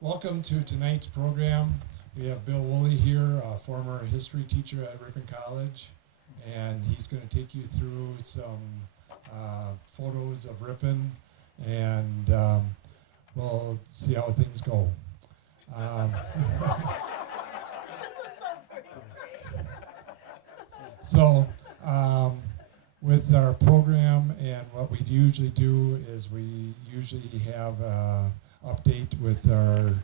Welcome to tonight's program. We have Bill Wooley here, a former history teacher at Ripon College, and he's going to take you through some photos of Ripon, and we'll see how things go. So, with our program and what we usually do is we usually have update with our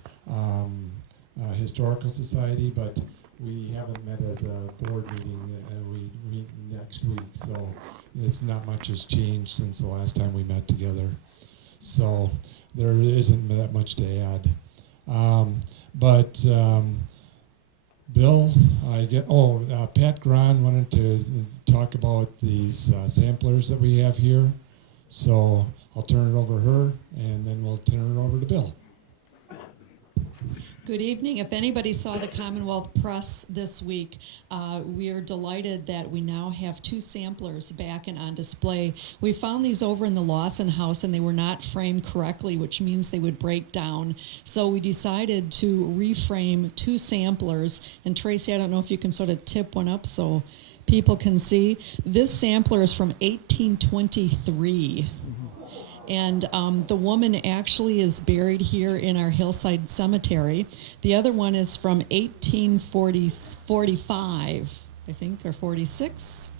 historical society, but we haven't met as a board meeting, and we meet next week, so it's not much has changed since the last time we met together. So there isn't that much to add. Bill, Pat Gron wanted to talk about these samplers that we have here. So I'll turn it over to her, and then we'll turn it over to Bill. Good evening. If anybody saw the Commonwealth Press this week, we are delighted that we now have 2 samplers back and on display. We found these over in the Lawson House, and they were not framed correctly, which means they would break down. So we decided to reframe 2 samplers. And Tracy, I don't know if you can sort of tip one up so people can see. This sampler is from 1823. And the woman actually is buried here in our hillside cemetery. The other one is from 1845, I think, or 46.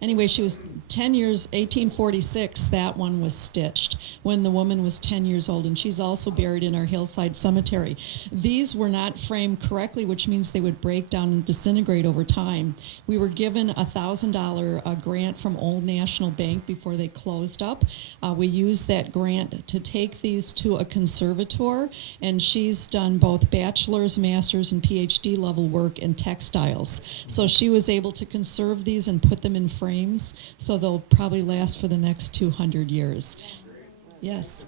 Anyway, she was 10 years, 1846, that one was stitched when the woman was 10 years old, and she's also buried in our hillside cemetery. These were not framed correctly, which means they would break down and disintegrate over time. We were given a $1,000 grant from Old National Bank before they closed up. We used that grant to take these to a conservator, and she's done both bachelor's, master's, and PhD level work in textiles. So she was able to conserve these and put them in frames, so they'll probably last for the next 200 years. Yes.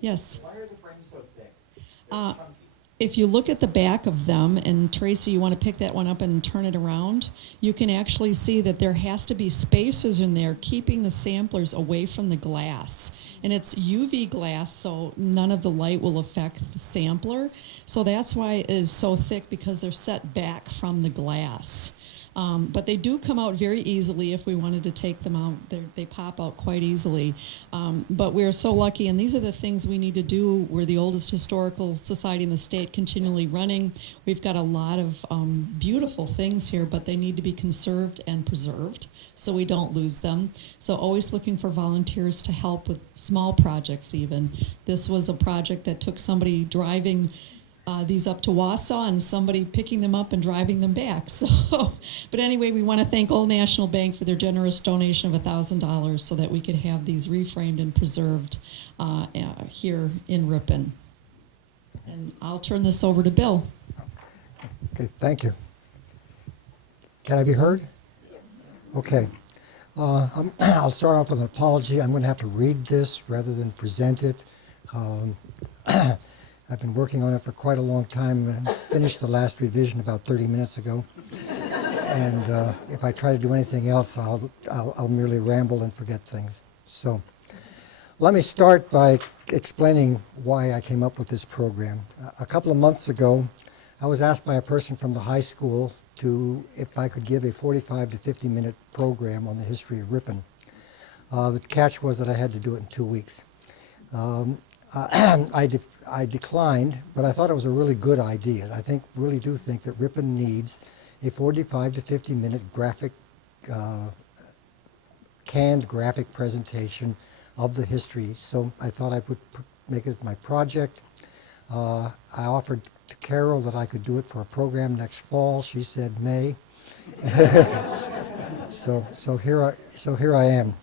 Yes. Why are the frames so thick? If you look at the back of them, and Tracy, you want to pick that one up and turn it around, you can actually see that there has to be spacers in there keeping the samplers away from the glass. And it's UV glass, so none of the light will affect the sampler. So that's why it is so thick, because they're set back from the glass. But they do come out very easily if we wanted to take them out. They pop out quite easily. But we're so lucky, and these are the things we need to do. We're the oldest historical society in the state, continually running. We've got a lot of beautiful things here, but they need to be conserved and preserved so we don't lose them. So always looking for volunteers to help with small projects even. This was a project that took somebody driving these up to Wausau and somebody picking them up and driving them back. So, but anyway, we want to thank Old National Bank for their generous donation of $1,000 so that we could have these reframed and preserved here in Ripon. And I'll turn this over to Bill. Okay, thank you. Can I be heard? Okay. I'll start off with an apology. I'm going to have to read this rather than present it. I've been working on it for quite a long time and finished the last revision about 30 minutes ago. And if I try to do anything else, I'll merely ramble and forget things. So let me start by explaining why I came up with this program. A couple of months ago, I was asked by a person from the high school if I could give a 45 to 50 minute program on the history of Ripon. The catch was that I had to do it in 2 weeks. I declined, but I thought it was a really good idea. I really do think that Ripon needs a 45 to 50 minute canned graphic presentation of the history. So I thought I would make it my project. I offered to Carol that I could do it for a program next fall. She said May. So here I am.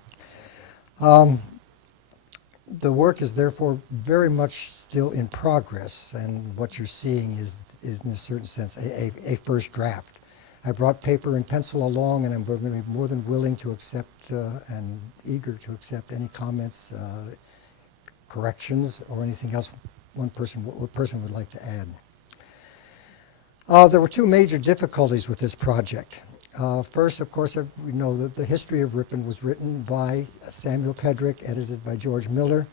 The work is therefore very much still in progress, and what you're seeing is in a certain sense a first draft. I brought paper and pencil along, and I'm going to be more than willing to accept and eager to accept any comments, corrections, or anything else one person would like to add. There were 2 major difficulties with this project. First, of course, we know that the history of Ripon was written by Samuel Pedrick, edited by George Miller,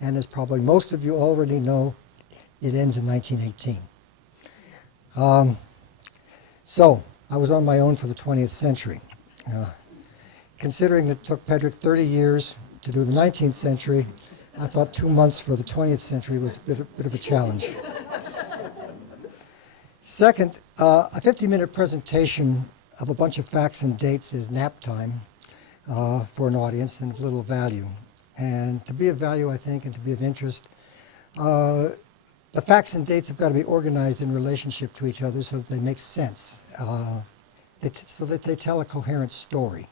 and as probably most of you already know, It ends in 1918. So I was on my own for the 20th century. Considering it took Pedrick 30 years to do the 19th century, I thought 2 months for the 20th century was a bit of a challenge. Second, a 50-minute presentation of a bunch of facts and dates is nap time for an audience and of little value. And to be of value, I think, and to be of interest, the facts and dates have got to be organized in relationship to each other so that they make sense, so that they tell a coherent story.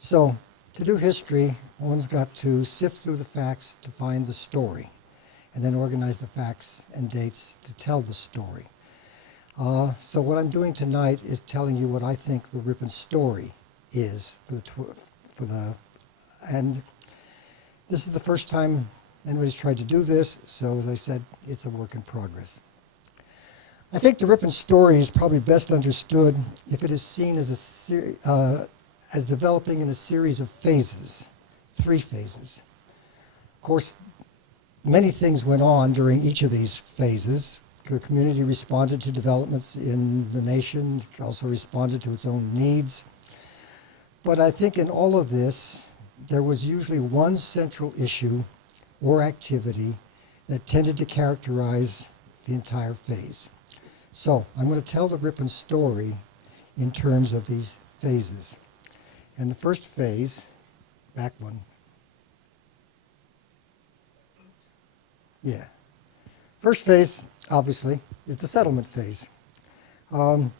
So to do history, one's got to sift through the facts to find the story, and then organize the facts and dates to tell the story. So what I'm doing tonight is telling you what I think the Ripon story is and this is the first time anybody's tried to do this, so as I said, it's a work in progress. I think the Ripon story is probably best understood if it is seen as as developing in a series of phases, 3 phases. Of course, many things went on during each of these phases. The community responded to developments in the nation, also responded to its own needs. But I think in all of this, there was usually one central issue or activity that tended to characterize the entire phase. So I'm going to tell the Ripon story in terms of these phases. And the first phase, back one. Yeah. First phase, obviously, is the settlement phase. In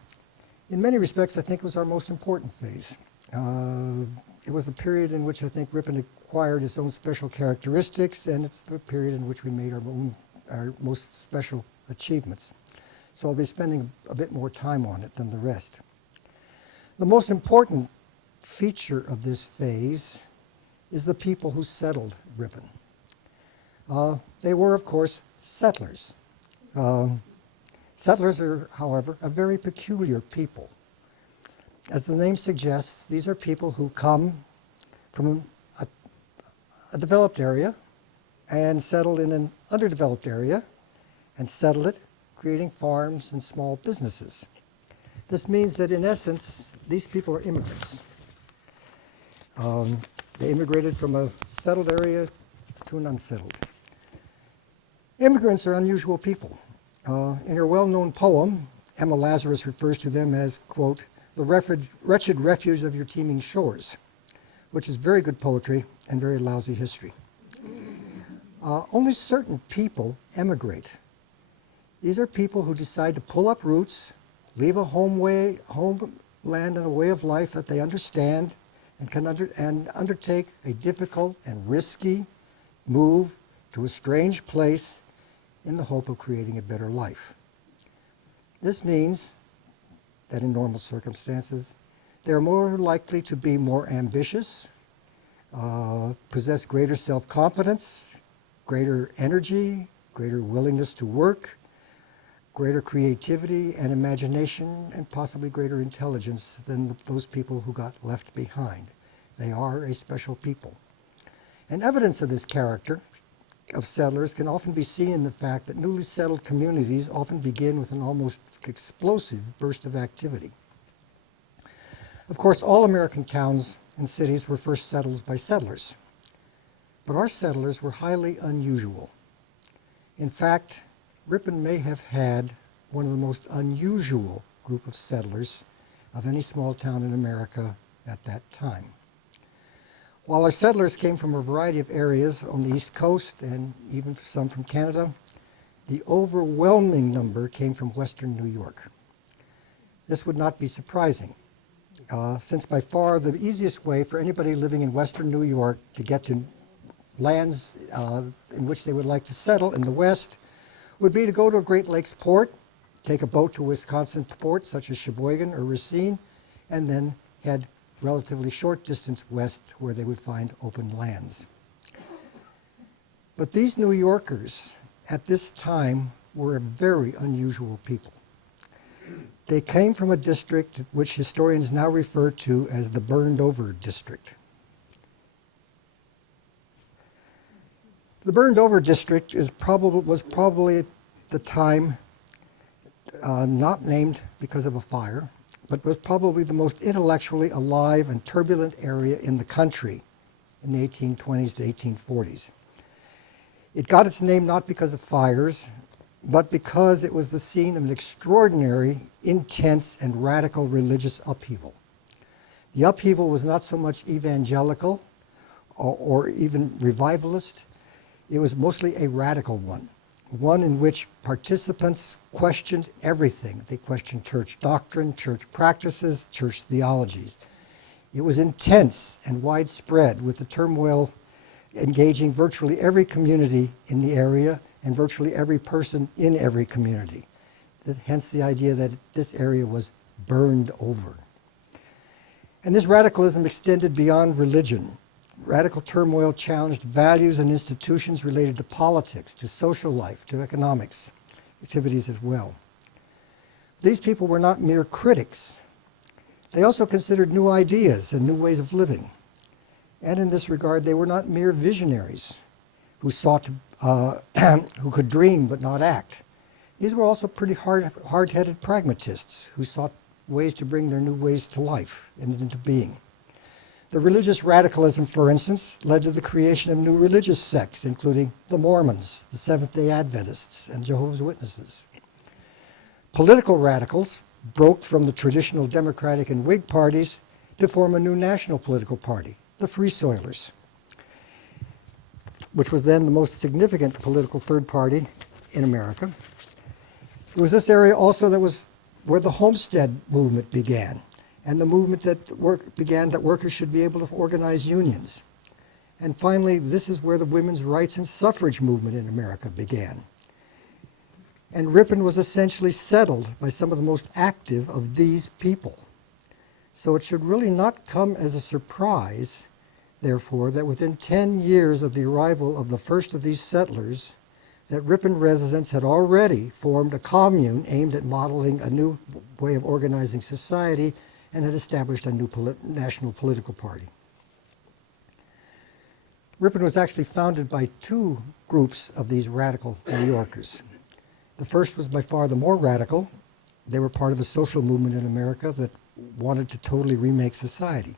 many respects, I think it was our most important phase. It was the period in which I think Ripon acquired its own special characteristics, and it's the period in which we made our most special achievements. So I'll be spending a bit more time on it than the rest. The most important feature of this phase is the people who settled Ripon. They were, of course, settlers. Settlers are, however, a very peculiar people. As the name suggests, these are people who come from a developed area and settle in an underdeveloped area and settle it, creating farms and small businesses. This means that, in essence, these people are immigrants. They immigrated from a settled area to an unsettled. Immigrants are unusual people. In her well-known poem, Emma Lazarus refers to them as, quote, the wretched refuge of your teeming shores, which is very good poetry and very lousy history. Only certain people emigrate. These are people who decide to pull up roots, leave a homeland and a way of life that they understand, and undertake a difficult and risky move to a strange place in the hope of creating a better life. This means that in normal circumstances, they are more likely to be more ambitious, possess greater self-confidence, greater energy, greater willingness to work, greater creativity and imagination, and possibly greater intelligence than those people who got left behind. They are a special people. And evidence of this character of settlers can often be seen in the fact that newly settled communities often begin with an almost explosive burst of activity. Of course, all American towns and cities were first settled by settlers, but our settlers were highly unusual. In fact, Ripon may have had one of the most unusual group of settlers of any small town in America at that time. While our settlers came from a variety of areas on the East Coast and even some from Canada, the overwhelming number came from Western New York. This would not be surprising, since by far the easiest way for anybody living in Western New York to get to lands in which they would like to settle in the West would be to go to a Great Lakes port, take a boat to a Wisconsin port such as Sheboygan or Racine, and then head relatively short distance west where they would find open lands. But these New Yorkers at this time were a very unusual people. They came from a district which historians now refer to as the Burned Over District. The Burned Over District was probably the time not named because of a fire, but was probably the most intellectually alive and turbulent area in the country in the 1820s to 1840s. It got its name not because of fires, but because it was the scene of an extraordinary, intense, and radical religious upheaval. The upheaval was not so much evangelical or even revivalist. It was mostly a radical one in which participants questioned everything. They questioned church doctrine, church practices, church theologies. It was intense and widespread, with the turmoil engaging virtually every community in the area and virtually every person in every community. Hence the idea that this area was burned over. And this radicalism extended beyond religion. Radical turmoil challenged values and institutions related to politics, to social life, to economics activities as well. These people were not mere critics. They also considered new ideas and new ways of living. And in this regard, they were not mere visionaries who who could dream but not act. These were also pretty hard-headed pragmatists who sought ways to bring their new ways to life and into being. The religious radicalism, for instance, led to the creation of new religious sects, including the Mormons, the Seventh-day Adventists, and Jehovah's Witnesses. Political radicals broke from the traditional Democratic and Whig parties to form a new national political party, the Free Soilers, which was then the most significant political third party in America. It was this area also that was where the Homestead movement began, and the movement that began that workers should be able to organize unions. And finally, this is where the women's rights and suffrage movement in America began. And Ripon was essentially settled by some of the most active of these people. So it should really not come as a surprise, therefore, that within 10 years of the arrival of the first of these settlers, that Ripon residents had already formed a commune aimed at modeling a new way of organizing society and had established a new national political party. Ripon was actually founded by two groups of these radical New Yorkers. The first was by far the more radical. They were part of a social movement in America that wanted to totally remake society.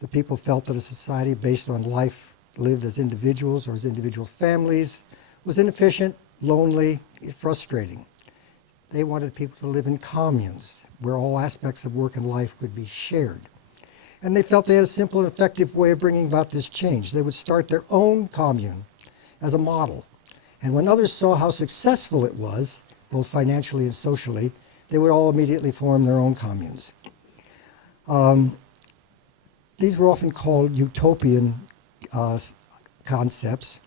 The people felt that a society based on life lived as individuals or as individual families was inefficient, lonely, frustrating. They wanted people to live in communes where all aspects of work and life could be shared. And they felt they had a simple and effective way of bringing about this change. They would start their own commune as a model. And when others saw how successful it was, both financially and socially, they would all immediately form their own communes. These were often called utopian concepts.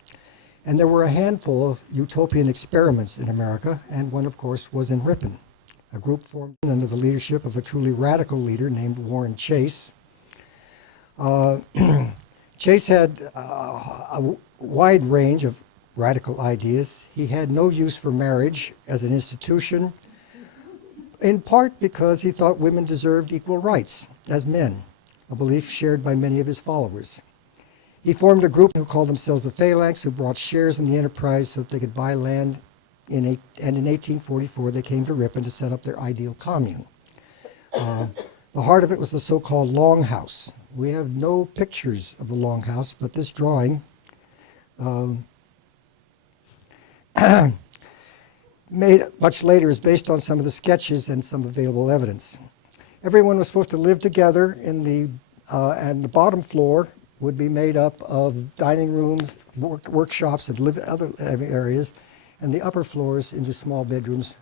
And there were a handful of utopian experiments in America, and one, of course, was in Ripon, a group formed under the leadership of a truly radical leader named Warren Chase. Chase had a wide range of radical ideas. He had no use for marriage as an institution, in part because he thought women deserved equal rights as men, a belief shared by many of his followers. He formed a group who called themselves the Phalanx, who brought shares in the enterprise so that they could buy land, and in 1844 they came to Ripon to set up their ideal commune. The heart of it was the so-called Longhouse. We have no pictures of the Longhouse, but this drawing made much later is based on some of the sketches and some available evidence. Everyone was supposed to live together and the bottom floor would be made up of dining rooms, workshops, and other areas, and the upper floors into small bedrooms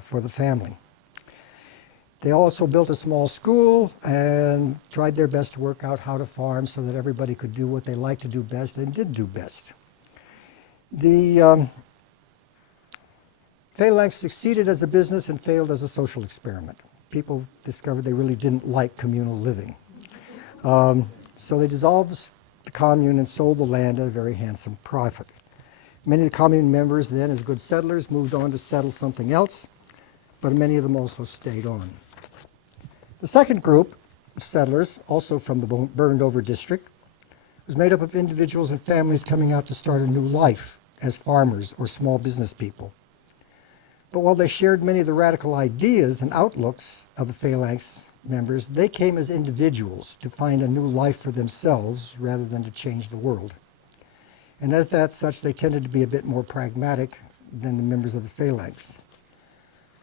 for the family. They also built a small school and tried their best to work out how to farm so that everybody could do what they liked to do best and did do best. The Phalanx succeeded as a business and failed as a social experiment. People discovered they really didn't like communal living. So they dissolved the commune and sold the land at a very handsome profit. Many of the commune members then, as good settlers, moved on to settle something else, but many of them also stayed on. The second group of settlers, also from the burned over district, was made up of individuals and families coming out to start a new life as farmers or small business people. But while they shared many of the radical ideas and outlooks of the phalanx members, they came as individuals to find a new life for themselves rather than to change the world. And as that such, they tended to be a bit more pragmatic than the members of the phalanx.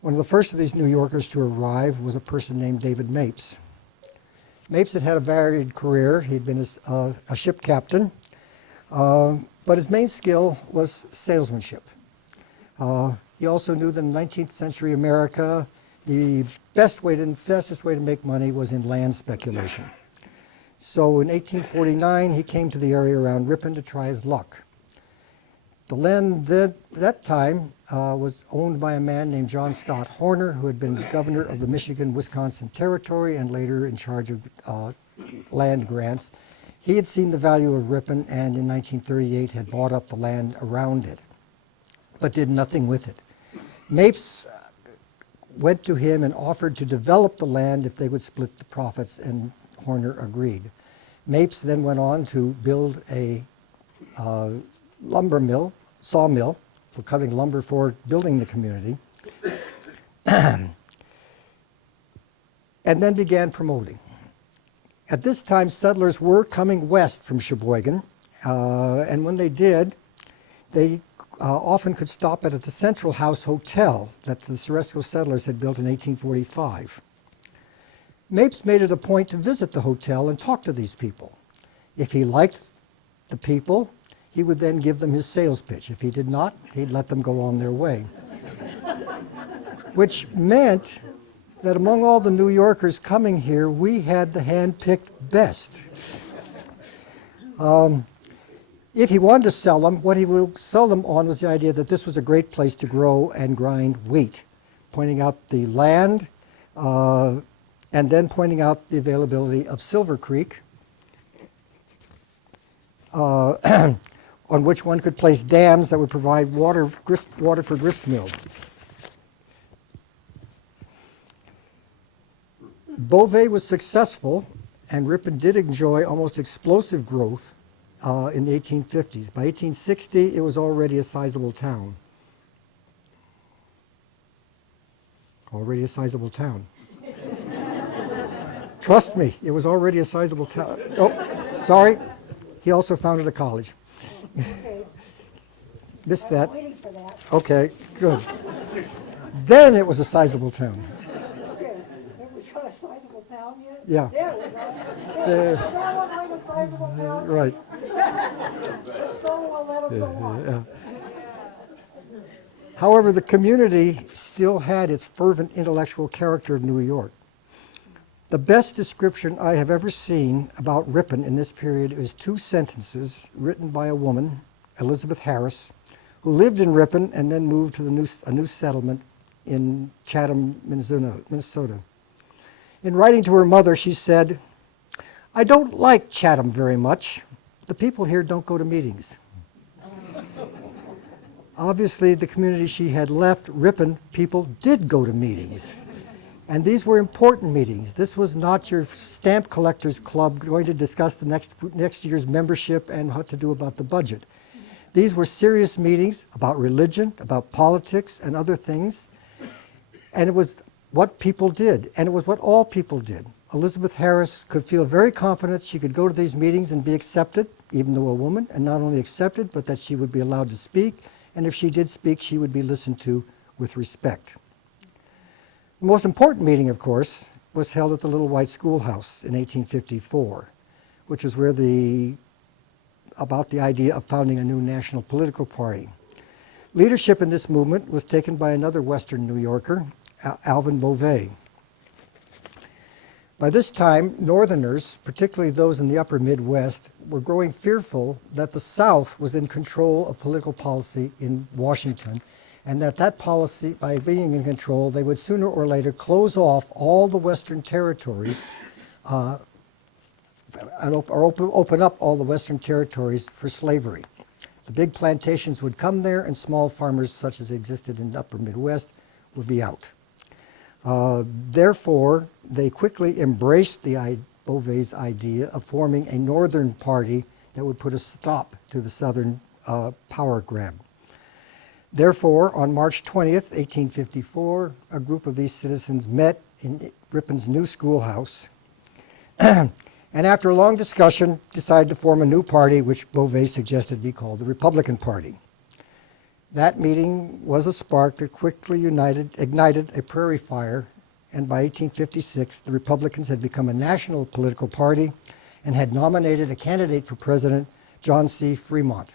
One of the first of these New Yorkers to arrive was a person named David Mapes. Mapes had had a varied career. He'd been a ship captain, but his main skill was salesmanship. He also knew that in 19th century America, the fastest way to make money was in land speculation. So in 1849, he came to the area around Ripon to try his luck. The land that time was owned by a man named John Scott Horner, who had been governor of the Michigan-Wisconsin Territory and later in charge of land grants. He had seen the value of Ripon and in 1938 had bought up the land around it, but did nothing with it. Mapes went to him and offered to develop the land if they would split the profits, and Horner agreed. Mapes then went on to build a sawmill for cutting lumber for building the community, and then began promoting. At this time, settlers were coming west from Sheboygan, and when they did, they often could stop at the Central House Hotel that the Ceresco settlers had built in 1845. Mapes made it a point to visit the hotel and talk to these people. If he liked the people, he would then give them his sales pitch. If he did not, he'd let them go on their way. Which meant that among all the New Yorkers coming here, we had the hand-picked best. If he wanted to sell them, what he would sell them on was the idea that this was a great place to grow and grind wheat, pointing out the land, and then pointing out the availability of Silver Creek, on which one could place dams that would provide water for grist mills. Beauvais was successful, and Ripon did enjoy almost explosive growth in the 1850s. By 1860, it was already a sizable town. Already a sizable town. Trust me, it was already a sizable town. Oh, sorry. He also founded a college. Okay. Missed I was that. waiting for that. Okay, good. Then it was a sizable town. Okay. Have we got a sizable town yet? Yeah. There we go. There. Is that one like a sizable town? Right. So we'll let them go on. Yeah. However, the community still had its fervent intellectual character of New York. The best description I have ever seen about Ripon in this period is 2 sentences written by a woman, Elizabeth Harris, who lived in Ripon and then moved to a new settlement in Chatham, Minnesota. In writing to her mother, she said, "I don't like Chatham very much. The people here don't go to meetings." Obviously, the community she had left, Ripon, people did go to meetings. And these were important meetings. This was not your stamp collectors club going to discuss the next year's membership and what to do about the budget. These were serious meetings about religion, about politics, and other things. And it was what people did, and it was what all people did. Elizabeth Harris could feel very confident she could go to these meetings and be accepted, even though a woman, and not only accepted, but that she would be allowed to speak, and if she did speak, she would be listened to with respect. The most important meeting, of course, was held at the Little White Schoolhouse in 1854, which was where about the idea of founding a new national political party. Leadership in this movement was taken by another Western New Yorker, Alvin Beauvais. By this time, Northerners, particularly those in the upper Midwest, were growing fearful that the South was in control of political policy in Washington, and that policy, by being in control, they would sooner or later close off all the Western territories and open up all the Western territories for slavery. The big plantations would come there, and small farmers such as existed in the upper Midwest would be out. Therefore, they quickly embraced Beauvais' idea of forming a northern party that would put a stop to the southern power grab. Therefore, on March 20th, 1854, a group of these citizens met in Ripon's new schoolhouse, and after a long discussion, decided to form a new party, which Beauvais suggested be called the Republican Party. That meeting was a spark that quickly ignited a prairie fire, and by 1856, the Republicans had become a national political party and had nominated a candidate for president, John C. Fremont.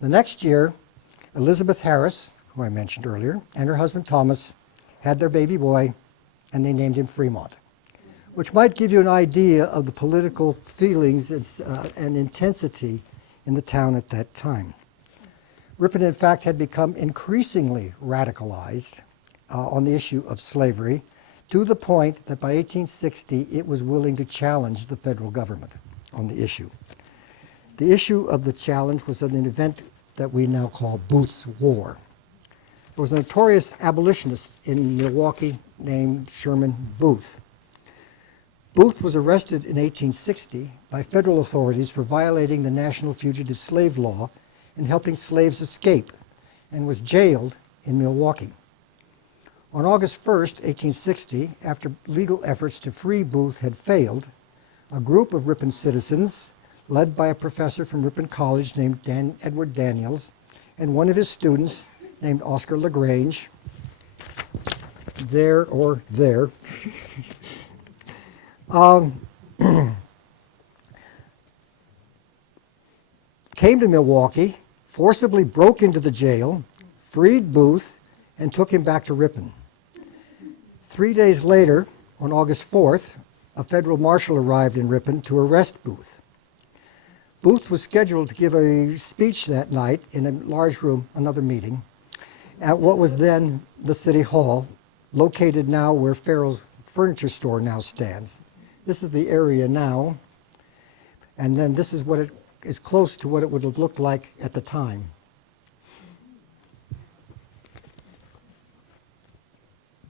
The next year, Elizabeth Harris, who I mentioned earlier, and her husband Thomas had their baby boy, and they named him Fremont, which might give you an idea of the political feelings and intensity in the town at that time. Ripon, in fact, had become increasingly radicalized on the issue of slavery, to the point that by 1860 it was willing to challenge the federal government on the issue. The issue of the challenge was an event that we now call Booth's War. There was a notorious abolitionist in Milwaukee named Sherman Booth. Booth was arrested in 1860 by federal authorities for violating the National Fugitive Slave Law and helping slaves escape, and was jailed in Milwaukee. On August 1st, 1860, after legal efforts to free Booth had failed, a group of Ripon citizens, led by a professor from Ripon College named Edward Daniels, and one of his students named Oscar LaGrange, there, came to Milwaukee, forcibly broke into the jail, freed Booth, and took him back to Ripon. 3 days later, on August 4th, a federal marshal arrived in Ripon to arrest Booth. Booth was scheduled to give a speech that night in a large room, another meeting, at what was then the City Hall, located now where Farrell's Furniture Store now stands. This is the area now, and then this is what it is close to what it would have looked like at the time.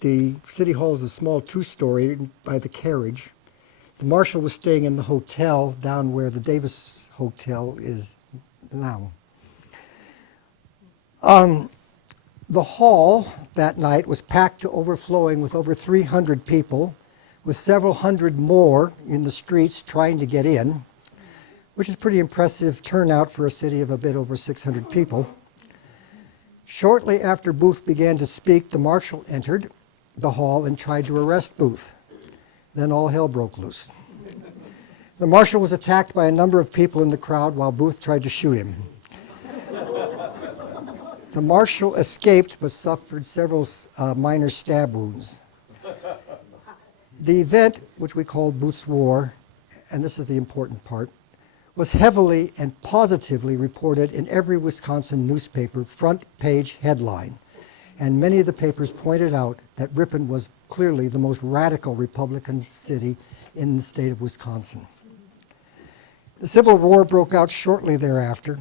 The City Hall is a small two-story by the carriage. The marshal was staying in the hotel down where the Davis Hotel is now. The hall that night was packed to overflowing with over 300 people, with several hundred more in the streets trying to get in, which is pretty impressive turnout for a city of a bit over 600 people. Shortly after Booth began to speak, the marshal entered the hall and tried to arrest Booth. Then all hell broke loose. The marshal was attacked by a number of people in the crowd while Booth tried to shoot him. The marshal escaped but suffered several minor stab wounds. The event, which we called Booth's War, and this is the important part, was heavily and positively reported in every Wisconsin newspaper front page headline. And many of the papers pointed out that Ripon was clearly the most radical Republican city in the state of Wisconsin. The Civil War broke out shortly thereafter,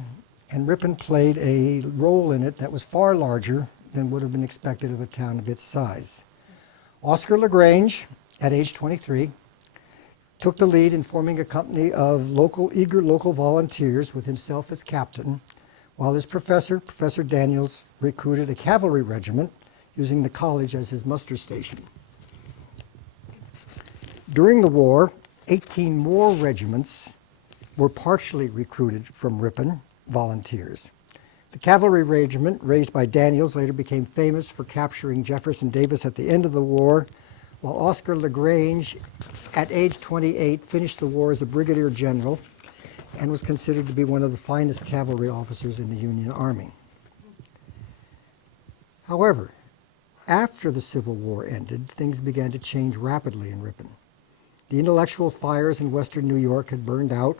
and Ripon played a role in it that was far larger than would have been expected of a town of its size. Oscar LaGrange, at age 23, took the lead in forming a company of eager local volunteers with himself as captain, while his professor, Professor Daniels, recruited a cavalry regiment using the college as his muster station. During the war, 18 more regiments were partially recruited from Ripon volunteers. The cavalry regiment, raised by Daniels, later became famous for capturing Jefferson Davis at the end of the war, while Oscar LaGrange, at age 28, finished the war as a brigadier general and was considered to be one of the finest cavalry officers in the Union Army. However, after the Civil War ended, things began to change rapidly in Ripon. The intellectual fires in western New York had burned out.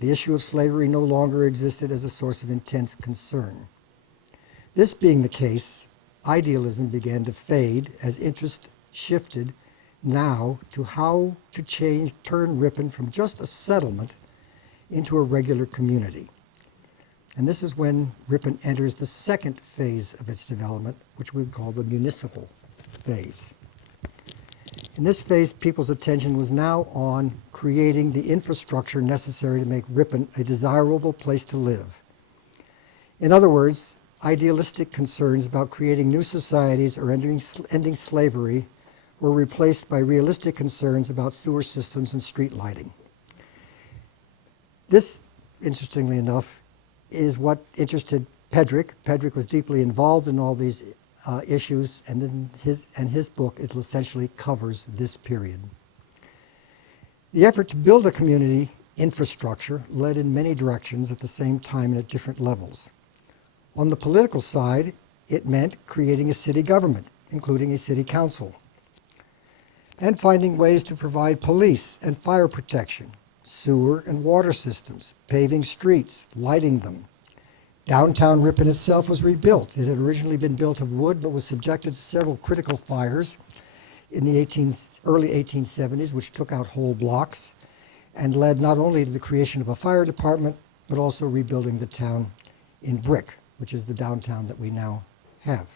The issue of slavery no longer existed as a source of intense concern. This being the case, idealism began to fade as interest shifted now to how to turn Ripon from just a settlement into a regular community. And this is when Ripon enters the second phase of its development, which we call the municipal phase. In this phase, people's attention was now on creating the infrastructure necessary to make Ripon a desirable place to live. In other words, idealistic concerns about creating new societies or ending slavery were replaced by realistic concerns about sewer systems and street lighting. This, interestingly enough, is what interested Pedrick. Pedrick was deeply involved in all these issues, and then his book essentially covers this period. The effort to build a community infrastructure led in many directions at the same time and at different levels. On the political side, it meant creating a city government, including a city council, and finding ways to provide police and fire protection, sewer and water systems, paving streets, lighting them. Downtown Ripon itself was rebuilt. It had originally been built of wood, but was subjected to several critical fires in the early 1870s, which took out whole blocks and led not only to the creation of a fire department, but also rebuilding the town in brick, which is the downtown that we now have.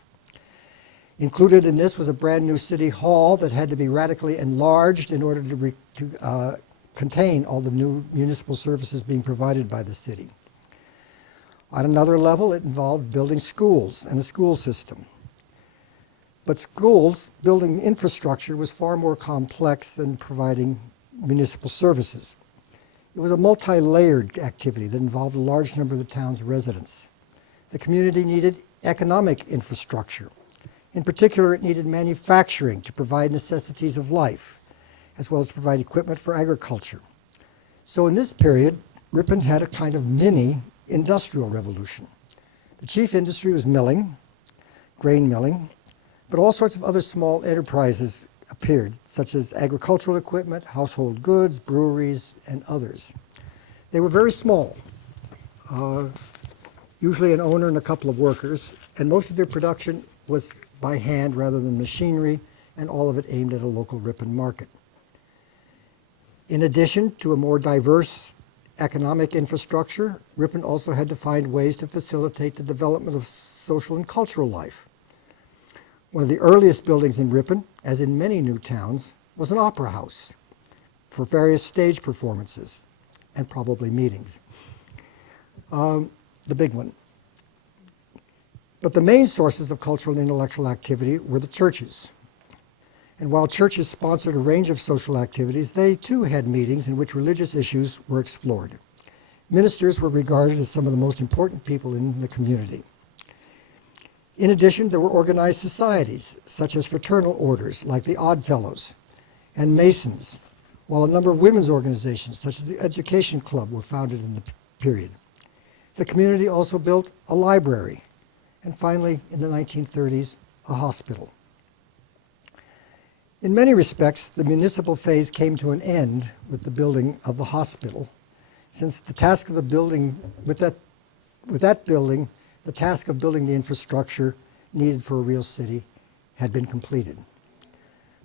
Included in this was a brand new city hall that had to be radically enlarged in order to contain all the new municipal services being provided by the city. On another level, it involved building schools and a school system. But schools, building infrastructure, was far more complex than providing municipal services. It was a multi-layered activity that involved a large number of the town's residents. The community needed economic infrastructure. In particular, it needed manufacturing to provide necessities of life, as well as provide equipment for agriculture. So in this period, Ripon had a kind of mini industrial revolution. The chief industry was milling, grain milling, but all sorts of other small enterprises appeared, such as agricultural equipment, household goods, breweries, and others. They were very small, usually an owner and a couple of workers, and most of their production was by hand rather than machinery, and all of it aimed at a local Ripon market. In addition to a more diverse economic infrastructure, Ripon also had to find ways to facilitate the development of social and cultural life. One of the earliest buildings in Ripon, as in many new towns, was an opera house for various stage performances and probably meetings. The big one. But the main sources of cultural and intellectual activity were the churches. And while churches sponsored a range of social activities, they too had meetings in which religious issues were explored. Ministers were regarded as some of the most important people in the community. In addition, there were organized societies, such as fraternal orders like the Odd Fellows and Masons, while a number of women's organizations, such as the Education Club, were founded in the period. The community also built a library, and finally, in the 1930s, a hospital. In many respects, the municipal phase came to an end with the building of the hospital, since the task of the building, with that building, the task of building the infrastructure needed for a real city had been completed.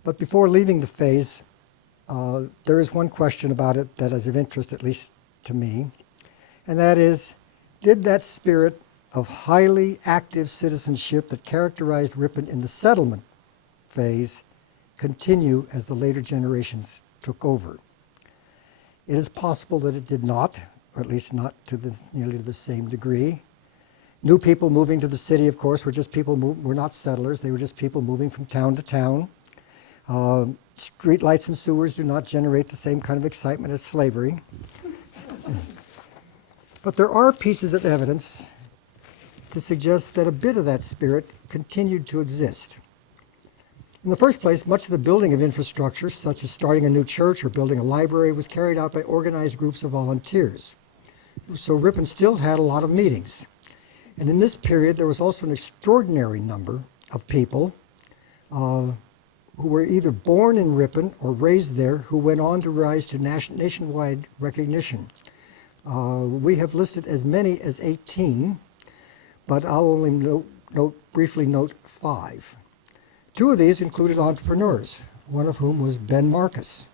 But before leaving the phase, there is one question about it that is of interest, at least to me, and that is, did that spirit of highly active citizenship that characterized Ripon in the settlement phase continue as the later generations took over? It is possible that it did not, or at least not to nearly the same degree. New people moving to the city, of course, were just people were not settlers. They were just people moving from town to town. Street lights and sewers do not generate the same kind of excitement as slavery. But there are pieces of evidence to suggest that a bit of that spirit continued to exist. In the first place, much of the building of infrastructure, such as starting a new church or building a library, was carried out by organized groups of volunteers. So Ripon still had a lot of meetings. And in this period, there was also an extraordinary number of people who were either born in Ripon or raised there, who went on to rise to nationwide recognition. We have listed as many as 18, but I'll only briefly note 5. 2 of these included entrepreneurs, one of whom was Ben Marcus.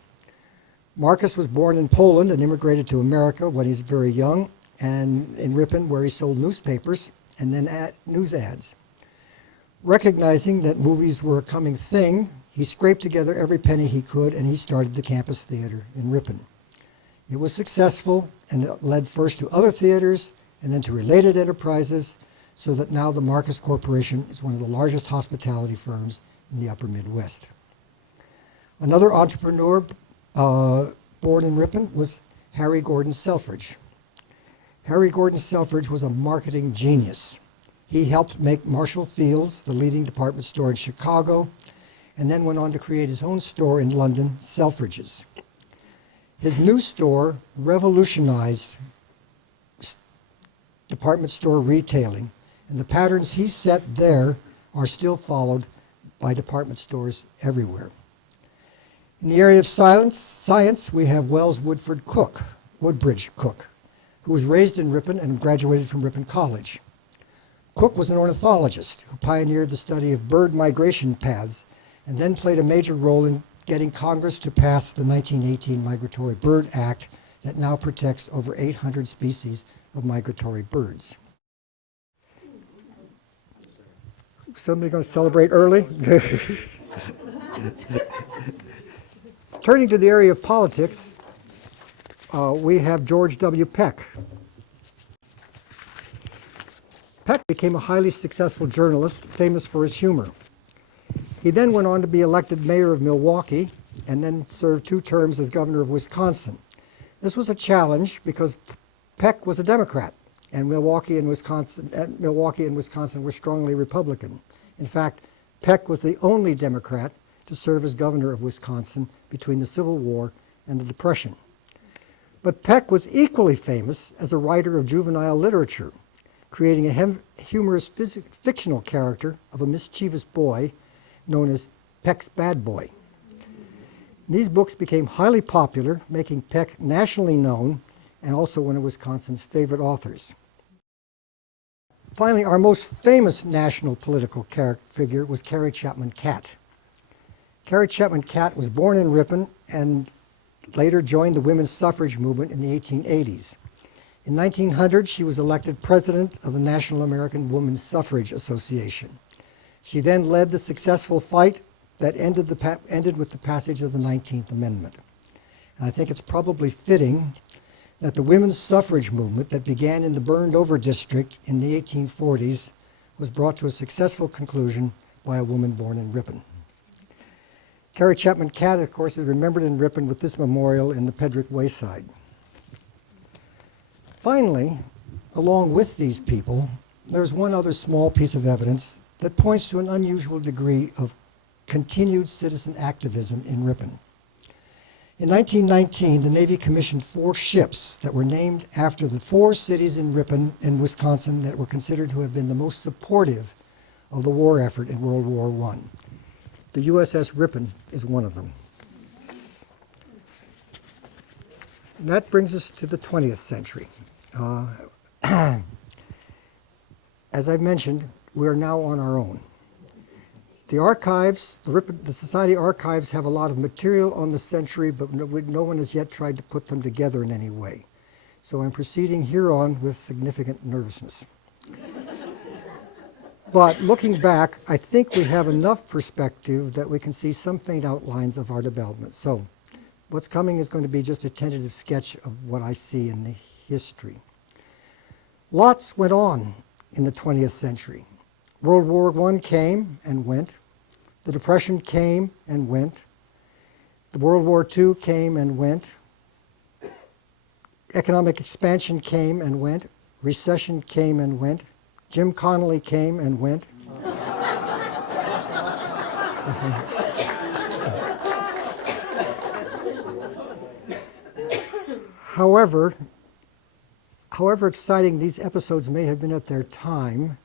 Marcus was born in Poland and immigrated to America when he was very young, and in Ripon, where he sold newspapers and then news ads. Recognizing that movies were a coming thing, he scraped together every penny he could, and he started the campus theater in Ripon. It was successful, and it led first to other theaters and then to related enterprises, so that now the Marcus Corporation is one of the largest hospitality firms in the upper Midwest. Another entrepreneur born in Ripon was Harry Gordon Selfridge. Harry Gordon Selfridge was a marketing genius. He helped make Marshall Field's, the leading department store in Chicago, and then went on to create his own store in London, Selfridge's. His new store revolutionized department store retailing, and the patterns he set there are still followed by department stores everywhere. In the area of science, we have Wells Woodbridge Cook, who was raised in Ripon and graduated from Ripon College. Cook was an ornithologist who pioneered the study of bird migration paths and then played a major role in getting Congress to pass the 1918 Migratory Bird Act that now protects over 800 species of migratory birds. Somebody going to celebrate early? Turning to the area of politics, we have George W. Peck. Peck became a highly successful journalist, famous for his humor. He then went on to be elected mayor of Milwaukee and then served 2 terms as governor of Wisconsin. This was a challenge because Peck was a Democrat, and Milwaukee and Wisconsin were strongly Republican. In fact, Peck was the only Democrat to serve as governor of Wisconsin between the Civil War and the Depression. But Peck was equally famous as a writer of juvenile literature, creating a humorous fictional character of a mischievous boy known as Peck's Bad Boy. These books became highly popular, making Peck nationally known and also one of Wisconsin's favorite authors. Finally, our most famous national political figure was Carrie Chapman Catt. Carrie Chapman Catt was born in Ripon and later joined the women's suffrage movement in the 1880s. In 1900, she was elected president of the National American Women's Suffrage Association. She then led the successful fight that ended with the passage of the 19th Amendment. And I think it's probably fitting that the women's suffrage movement that began in the burned-over district in the 1840s was brought to a successful conclusion by a woman born in Ripon. Carrie Chapman Catt, of course, is remembered in Ripon with this memorial in the Pedrick Wayside. Finally, along with these people, there's one other small piece of evidence that points to an unusual degree of continued citizen activism in Ripon. In 1919, the Navy commissioned 4 ships that were named after the 4 cities in Ripon and Wisconsin that were considered to have been the most supportive of the war effort in World War I. The USS Ripon is one of them. And that brings us to the 20th century. As I've mentioned, we are now on our own. The archives, the Society archives have a lot of material on the century, but no one has yet tried to put them together in any way. So I'm proceeding here on with significant nervousness. But looking back, I think we have enough perspective that we can see some faint outlines of our development. So what's coming is going to be just a tentative sketch of what I see in the history. Lots went on in the 20th century. World War I came and went. The Depression came and went. The World War II came and went. Economic expansion came and went. Recession came and went. Jim Connolly came and went. However exciting these episodes may have been at their time,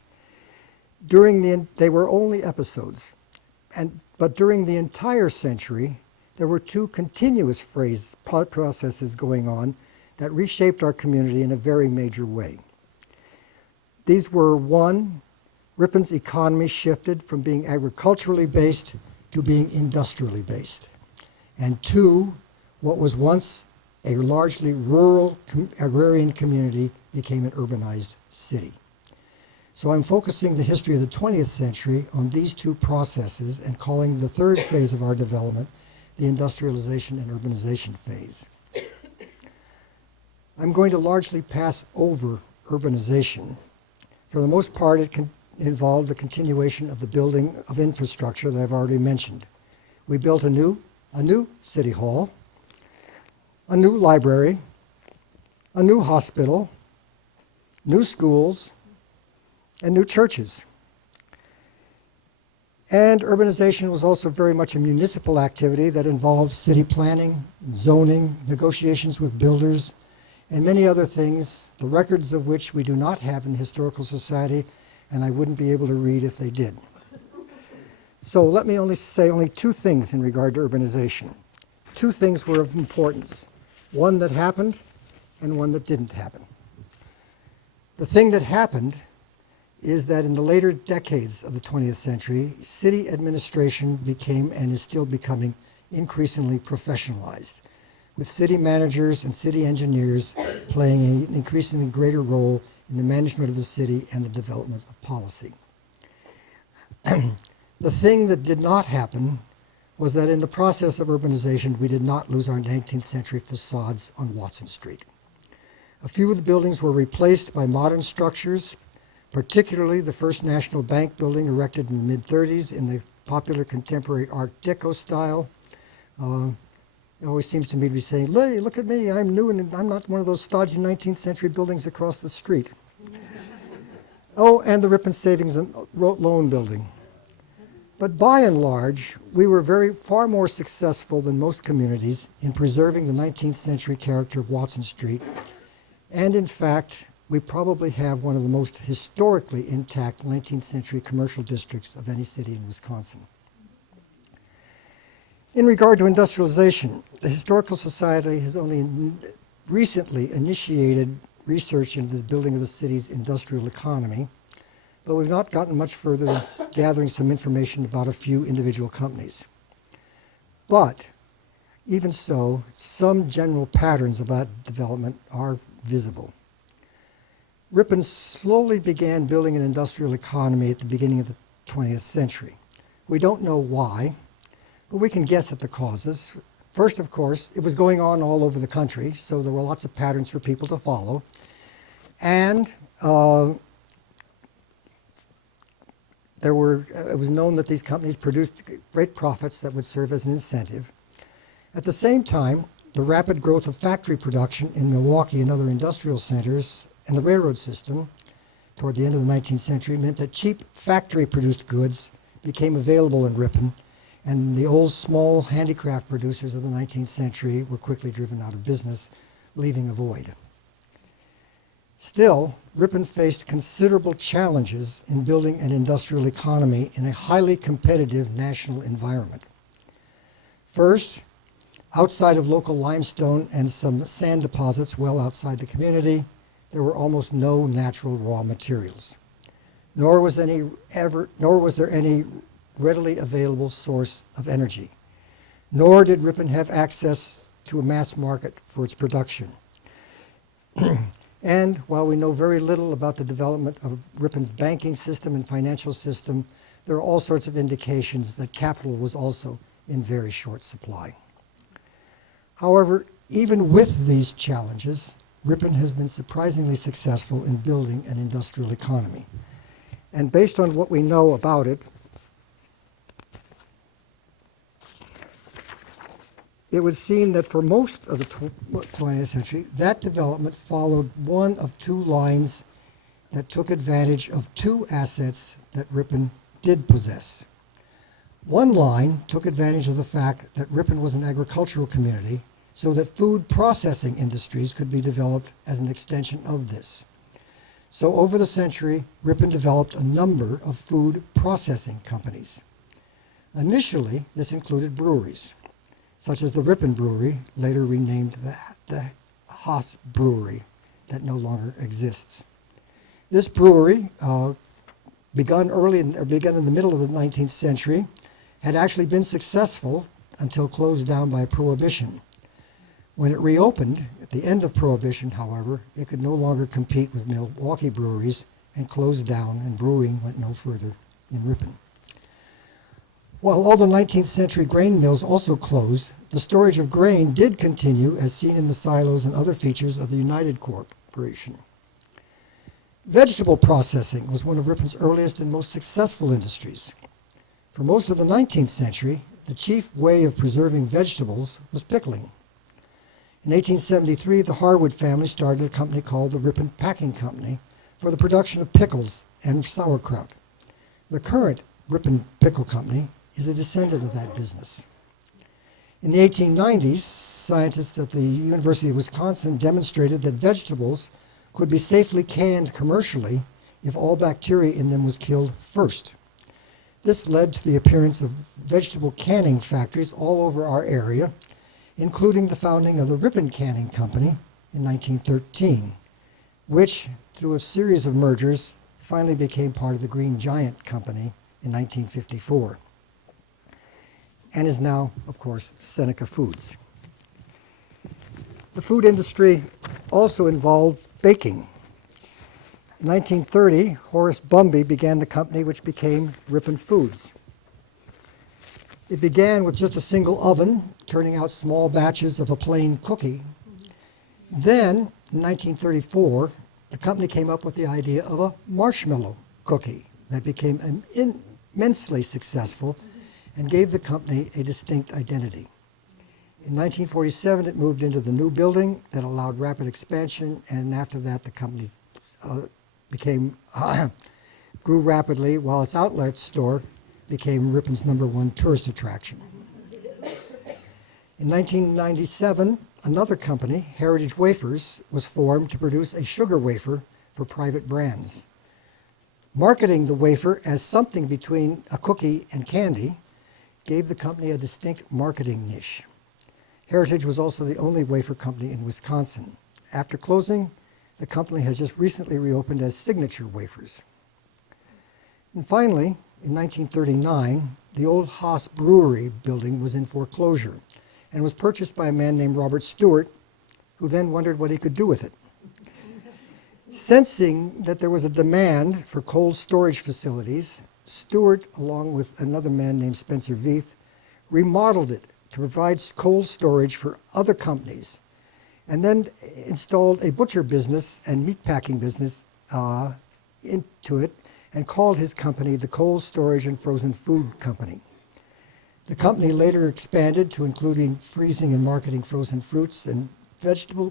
they were only episodes. But during the entire century, there were 2 continuous processes going on that reshaped our community in a very major way. These were, 1, Ripon's economy shifted from being agriculturally based to being industrially based. And 2, what was once a largely rural agrarian community became an urbanized city. So I'm focusing the history of the 20th century on these 2 processes and calling the 3rd phase of our development the industrialization and urbanization phase. I'm going to largely pass over urbanization For the most part, it involved the continuation of the building of infrastructure that I've already mentioned. We built a new city hall, a new library, a new hospital, new schools, and new churches. And urbanization was also very much a municipal activity that involved city planning, zoning, negotiations with builders, and many other things, the records of which we do not have in the Historical Society, and I wouldn't be able to read if they did. So let me only say two things in regard to urbanization. Two things were of importance, one that happened and one that didn't happen. The thing that happened is that in the later decades of the 20th century, city administration became and is still becoming increasingly professionalized, with city managers and city engineers playing an increasingly greater role in the management of the city and the development of policy. The thing that did not happen was that in the process of urbanization, we did not lose our 19th century facades on Watson Street. A few of the buildings were replaced by modern structures, particularly the First National Bank building erected in the mid-30s in the popular contemporary Art Deco style. It always seems to me to be saying, "Hey, look at me, I'm new and I'm not one of those stodgy 19th century buildings across the street." Oh, and the Ripon Savings and Loan building. But by and large, we were far more successful than most communities in preserving the 19th century character of Watson Street. And in fact, we probably have one of the most historically intact 19th century commercial districts of any city in Wisconsin. In regard to industrialization, the Historical Society has only recently initiated research into the building of the city's industrial economy, but we've not gotten much further than gathering some information about a few individual companies. But even so, some general patterns about development are visible. Ripon slowly began building an industrial economy at the beginning of the 20th century. We don't know why, but we can guess at the causes. First, of course, it was going on all over the country, so there were lots of patterns for people to follow. And it was known that these companies produced great profits that would serve as an incentive. At the same time, the rapid growth of factory production in Milwaukee and other industrial centers and the railroad system toward the end of the 19th century meant that cheap factory-produced goods became available in Ripon, and the old small handicraft producers of the 19th century were quickly driven out of business, leaving a void. Still, Ripon faced considerable challenges in building an industrial economy in a highly competitive national environment. First, outside of local limestone and some sand deposits well outside the community, there were almost no natural raw materials, nor was there any readily available source of energy, nor did Ripon have access to a mass market for its production. And while we know very little about the development of Ripon's banking system and financial system, there are all sorts of indications that capital was also in very short supply. However, even with these challenges, Ripon has been surprisingly successful in building an industrial economy. And based on what we know about it, it would seem that for most of the 20th century, that development followed one of two lines that took advantage of two assets that Ripon did possess. One line took advantage of the fact that Ripon was an agricultural community, so that food processing industries could be developed as an extension of this. So over the century, Ripon developed a number of food processing companies. Initially, this included breweries, such as the Ripon Brewery, later renamed the Haas Brewery, that no longer exists. This brewery, begun in the middle of the 19th century, had actually been successful until closed down by Prohibition. When it reopened at the end of Prohibition, however, it could no longer compete with Milwaukee breweries and closed down, and brewing went no further in Ripon. While all the 19th century grain mills also closed, the storage of grain did continue, as seen in the silos and other features of the United Corporation. Vegetable processing was one of Ripon's earliest and most successful industries. For most of the 19th century, the chief way of preserving vegetables was pickling. In 1873, the Harwood family started a company called the Ripon Packing Company for the production of pickles and sauerkraut. The current Ripon Pickle Company is a descendant of that business. In the 1890s, scientists at the University of Wisconsin demonstrated that vegetables could be safely canned commercially if all bacteria in them was killed first. This led to the appearance of vegetable canning factories all over our area, including the founding of the Ripon Canning Company in 1913, which, through a series of mergers, finally became part of the Green Giant Company in 1954, and is now, of course, Seneca Foods. The food industry also involved baking. In 1930, Horace Bumby began the company which became Ripon Foods. It began with just a single oven, turning out small batches of a plain cookie. Then, in 1934, the company came up with the idea of a marshmallow cookie that became immensely successful and gave the company a distinct identity. In 1947, it moved into the new building that allowed rapid expansion, and after that, the company grew rapidly, while its outlet store became Ripon's #1 tourist attraction. In 1997, another company, Heritage Wafers, was formed to produce a sugar wafer for private brands. Marketing the wafer as something between a cookie and candy gave the company a distinct marketing niche. Heritage was also the only wafer company in Wisconsin. After closing, the company has just recently reopened as Signature Wafers. And finally, in 1939, the old Haas Brewery building was in foreclosure and was purchased by a man named Robert Stewart, who then wondered what he could do with it. Sensing that there was a demand for cold storage facilities, Stewart, along with another man named Spencer Veith, remodeled it to provide cold storage for other companies, and then installed a butcher business and meatpacking business into it, and called his company the Cold Storage and Frozen Food Company. The company later expanded to including freezing and marketing frozen fruits and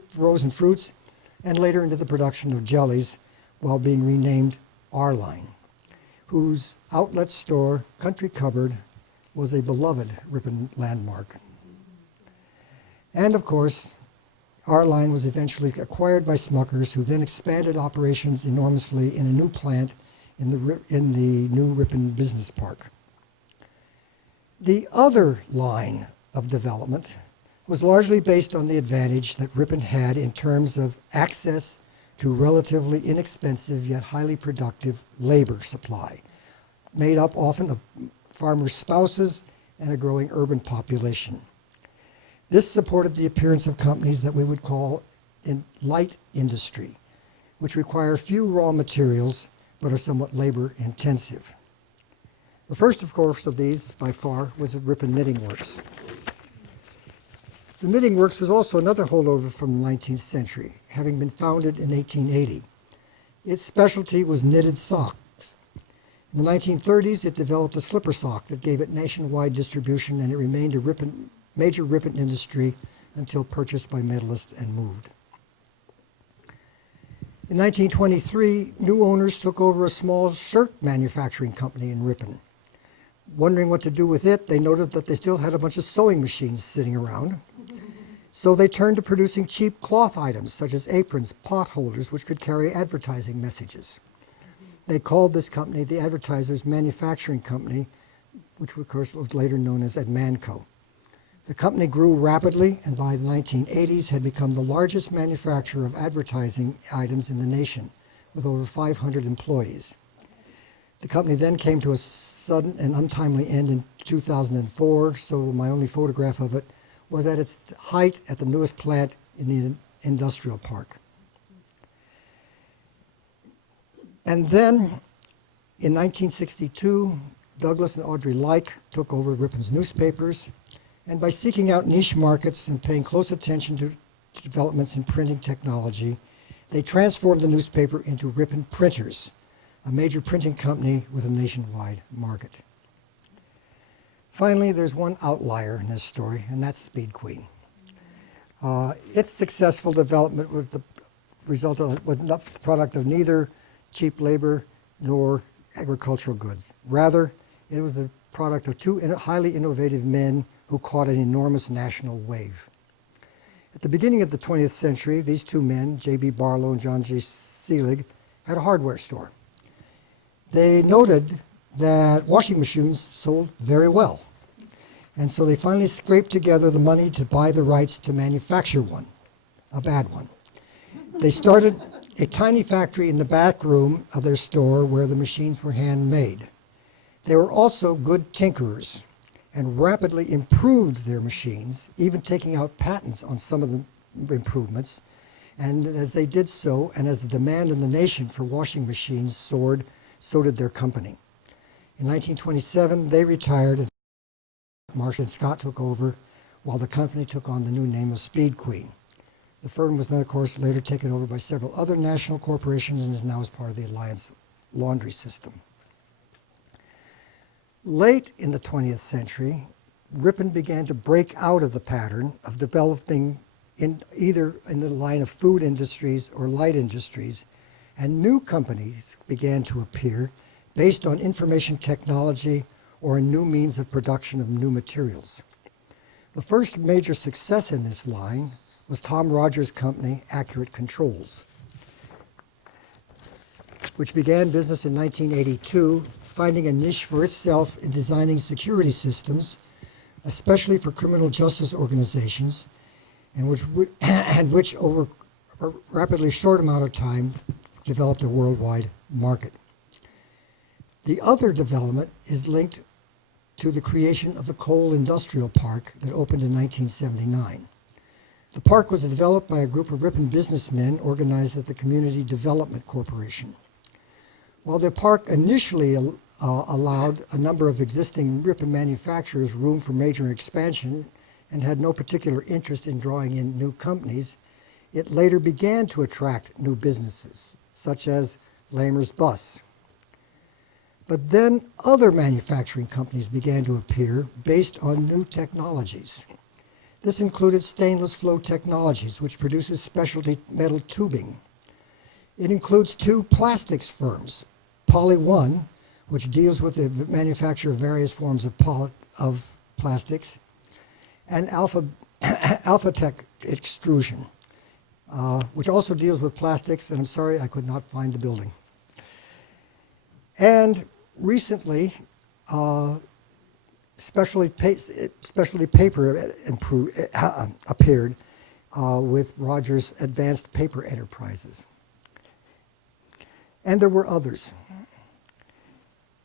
frozen fruits, and later into the production of jellies, while being renamed R-Line, whose outlet store, Country Cupboard, was a beloved Ripon landmark. And of course, R-Line was eventually acquired by Smuckers, who then expanded operations enormously in a new plant in the new Ripon Business Park. The other line of development was largely based on the advantage that Ripon had in terms of access to relatively inexpensive yet highly productive labor supply, made up often of farmers' spouses and a growing urban population. This supported the appearance of companies that we would call in light industry, which require few raw materials but are somewhat labor intensive. The first, of course, of these, by far, was the Ripon Knitting Works. The Knitting Works was also another holdover from the 19th century, having been founded in 1880. Its specialty was knitted socks. In the 1930s, it developed a slipper sock that gave it nationwide distribution, and it remained a major Ripon industry until purchased by Medalist and moved. In 1923, new owners took over a small shirt manufacturing company in Ripon. Wondering what to do with it, they noted that they still had a bunch of sewing machines sitting around. So they turned to producing cheap cloth items such as aprons, pot holders, which could carry advertising messages. They called this company the Advertisers Manufacturing Company, which of course was later known as Admanco. The company grew rapidly, and by the 1980s had become the largest manufacturer of advertising items in the nation, with over 500 employees. The company then came to a sudden and untimely end in 2004, so my only photograph of it was at its height at the newest plant in the industrial park. And then, in 1962, Douglas and Audrey Like took over Ripon's newspapers, and by seeking out niche markets and paying close attention to developments in printing technology, they transformed the newspaper into Ripon Printers, a major printing company with a nationwide market. Finally, there's one outlier in this story, and that's Speed Queen. Its successful development was the product of neither cheap labor nor agricultural goods. Rather, it was the product of two highly innovative men who caught an enormous national wave. At the beginning of the 20th century, these two men, J.B. Barlow and John J. Seelig, had a hardware store. They noted that washing machines sold very well, and so they finally scraped together the money to buy the rights to manufacture one, a bad one. They started a tiny factory in the back room of their store where the machines were handmade. They were also good tinkerers and rapidly improved their machines, even taking out patents on some of the improvements. And as they did so, and as the demand in the nation for washing machines soared, so did their company. In 1927, they retired, and Marsh and Scott took over, while the company took on the new name of Speed Queen. The firm was then, of course, later taken over by several other national corporations and is now as part of the Alliance laundry system. Late in the 20th century, Ripon began to break out of the pattern of developing either in the line of food industries or light industries, and new companies began to appear based on information technology or a new means of production of new materials. The first major success in this line was Tom Rogers' company, Accurate Controls, which began business in 1982, finding a niche for itself in designing security systems, especially for criminal justice organizations, and which over a rapidly short amount of time developed a worldwide market. The other development is linked to the creation of the Coal Industrial Park that opened in 1979. The park was developed by a group of Ripon businessmen organized at the Community Development Corporation. While the park initially allowed a number of existing Ripon manufacturers room for major expansion and had no particular interest in drawing in new companies, it later began to attract new businesses, such as Lamer's Bus. But then other manufacturing companies began to appear based on new technologies. This included Stainless Flow Technologies, which produces specialty metal tubing. It includes two plastics firms, Poly One, which deals with the manufacture of various forms of plastics, and Alphatech Extrusion, which also deals with plastics, and I'm sorry I could not find the building. And recently, specialty paper appeared with Rogers Advanced Paper Enterprises. And there were others.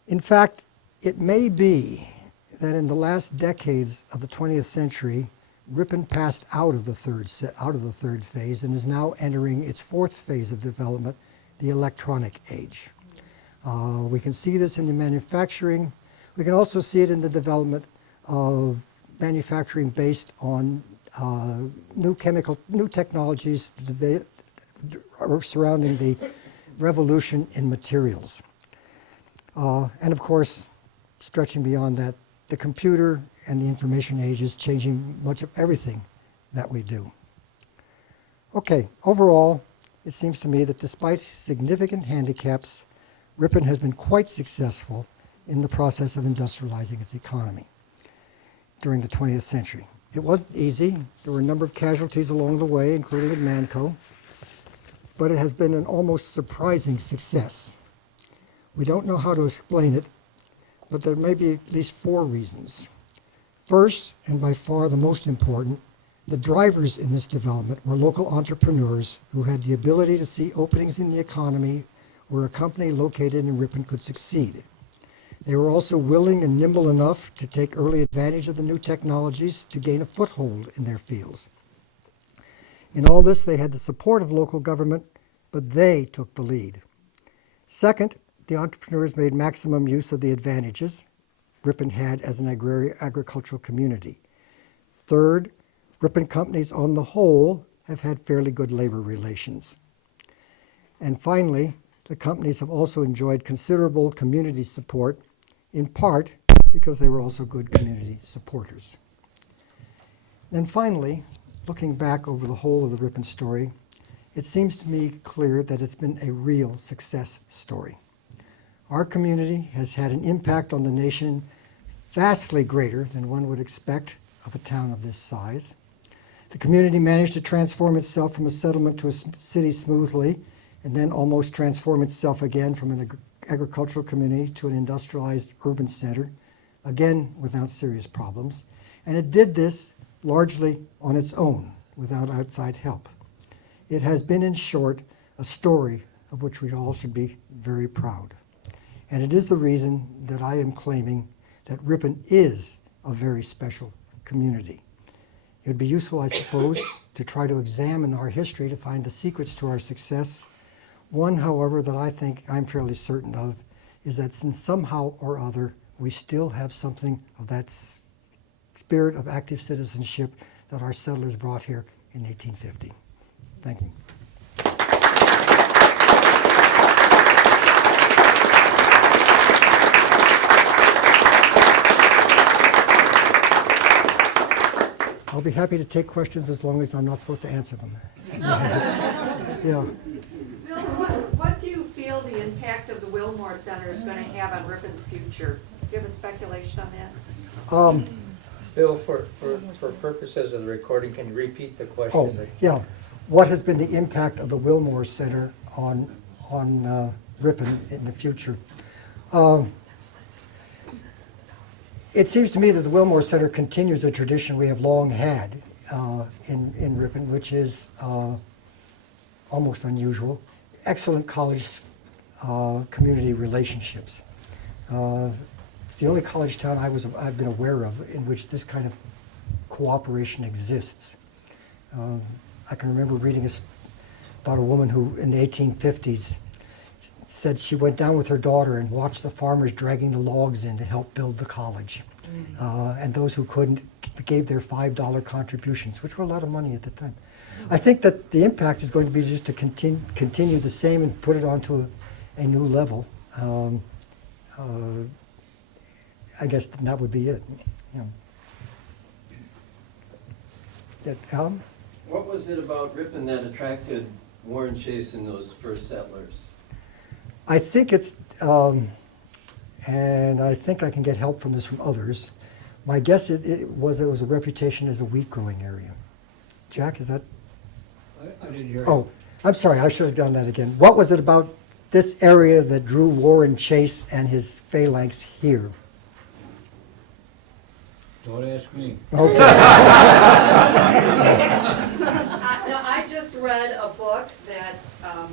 In fact, it may be that in the last decades of the 20th century, Ripon passed out of the third phase and is now entering its fourth phase of development, the electronic age. We can see this in the manufacturing. We can also see it in the development of manufacturing based on new technologies surrounding the revolution in materials. And of course, stretching beyond that, the computer and the information age is changing much of everything that we do. Okay, overall, it seems to me that despite significant handicaps, Ripon has been quite successful in the process of industrializing its economy during the 20th century. It wasn't easy. There were a number of casualties along the way, including at Manco, but it has been an almost surprising success. We don't know how to explain it, but there may be at least 4 reasons. First, and by far the most important, the drivers in this development were local entrepreneurs who had the ability to see openings in the economy where a company located in Ripon could succeed. They were also willing and nimble enough to take early advantage of the new technologies to gain a foothold in their fields. In all this, they had the support of local government, but they took the lead. Second, the entrepreneurs made maximum use of the advantages Ripon had as an agricultural community. Third, Ripon companies on the whole have had fairly good labor relations. And finally, the companies have also enjoyed considerable community support, in part because they were also good community supporters. And finally, looking back over the whole of the Ripon story, it seems to me clear that it's been a real success story. Our community has had an impact on the nation vastly greater than one would expect of a town of this size. The community managed to transform itself from a settlement to a city smoothly, and then almost transform itself again from an agricultural community to an industrialized urban center, again without serious problems. And it did this largely on its own, without outside help. It has been, in short, a story of which we all should be very proud. And it is the reason that I am claiming that Ripon is a very special community. It would be useful, I suppose, to try to examine our history to find the secrets to our success. One, however, that I think I'm fairly certain of is that since somehow or other we still have something of that spirit of active citizenship that our settlers brought here in 1850. Thank you. I'll be happy to take questions as long as I'm not supposed to answer them. Yeah. Bill, what do you feel the impact of the Wilmore Center is going to have on Ripon's future? Do you have a speculation on that? Bill, for purposes of the recording, can you repeat the question? Oh, yeah. What has been the impact of the Wilmore Center on Ripon in the future? It seems to me that the Wilmore Center continues a tradition we have long had in Ripon, which is almost unusual. Excellent college community relationships. It's the only college town I've been aware of in which this kind of cooperation exists. I can remember reading about a woman who, in the 1850s, said she went down with her daughter and watched the farmers dragging the logs in to help build the college. And those who couldn't gave their $5 contributions, which were a lot of money at the time. I think that the impact is going to be just to continue the same and put it onto a new level. I guess that would be it. Yeah. Alan? What was it about Ripon that attracted Warren Chase and those first settlers? I think it's, and I think I can get help from this from others. My guess it was a reputation as a wheat growing area. Jack, is that? I didn't hear. Oh, I'm sorry, I should have done that again. What was it about this area that drew Warren Chase and his phalanx here? Don't ask me. Okay. I just read a book that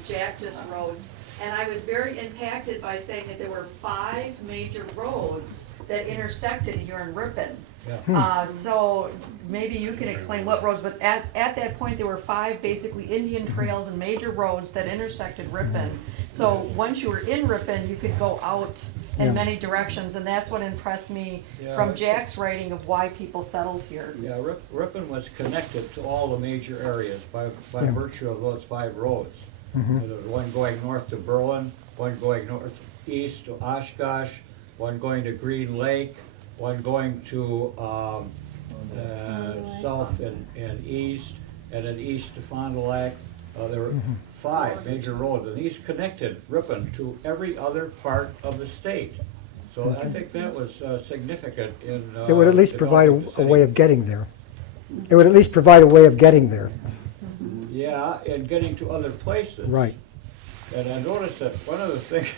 Jack just wrote, and I was very impacted by saying that there were 5 major roads that intersected here in Ripon. Yeah. So maybe you can explain what roads, but at that point, there were 5 basically Indian trails and major roads that intersected Ripon. So once you were in Ripon, you could go out in Yeah. many directions, and that's what impressed me from Jack's writing of why people settled here. Yeah, Ripon was connected to all the major areas by Yeah. virtue of those 5 roads. There was one going north to Berlin, one going northeast to Oshkosh, one going to Green Lake, one going to south and east, and then east to Fond du Lac. There were 5 major roads, and these connected Ripon to every other part of the state. So I think that was significant in It would at least provide developing the a city. way of getting there. It would at least provide a way of getting there. Yeah, and getting to other places. Right. And I noticed that one of the things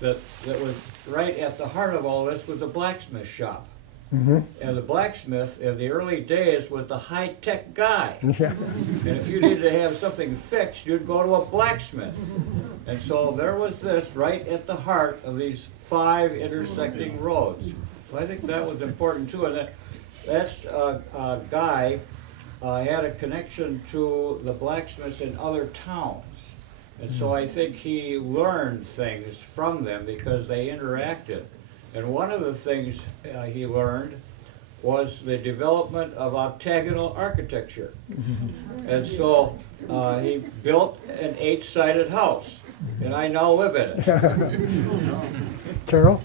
that was right at the heart of all this was the blacksmith shop. Mm-hmm. And the blacksmith in the early days was the high-tech guy. Yeah. And if you needed to have something fixed, you'd go to a blacksmith. And so there was this right at the heart of these 5 intersecting roads. So I think that was important too. And that guy had a connection to the blacksmiths in other towns. And so I think he learned things from them because they interacted. And one of the things he learned was the development of octagonal architecture. And so he built an 8-sided house, and I now live in it. Carol?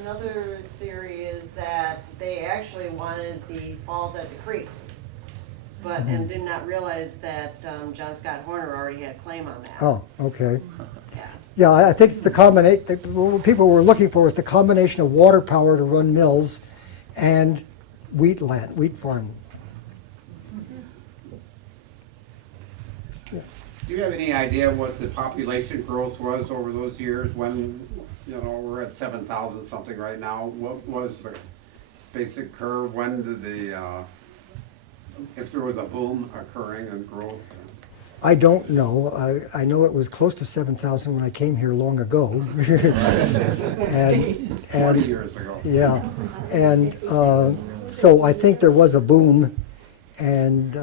Another theory is that they actually wanted the falls at the creek, but, and did not realize that John Scott Horner already had claim on that. Oh, okay. Yeah. Yeah, I think it's the combination, what people were looking for is the combination of water power to run mills and wheat land, wheat farm. Do you have any idea what the population growth was over those years when, you know, we're at 7,000 something right now? What was the basic curve? When did the, if there was a boom occurring in growth? I don't know. I know it was close to 7,000 when I came here long ago. and, 20 years ago. Yeah, and so I think there was a boom, and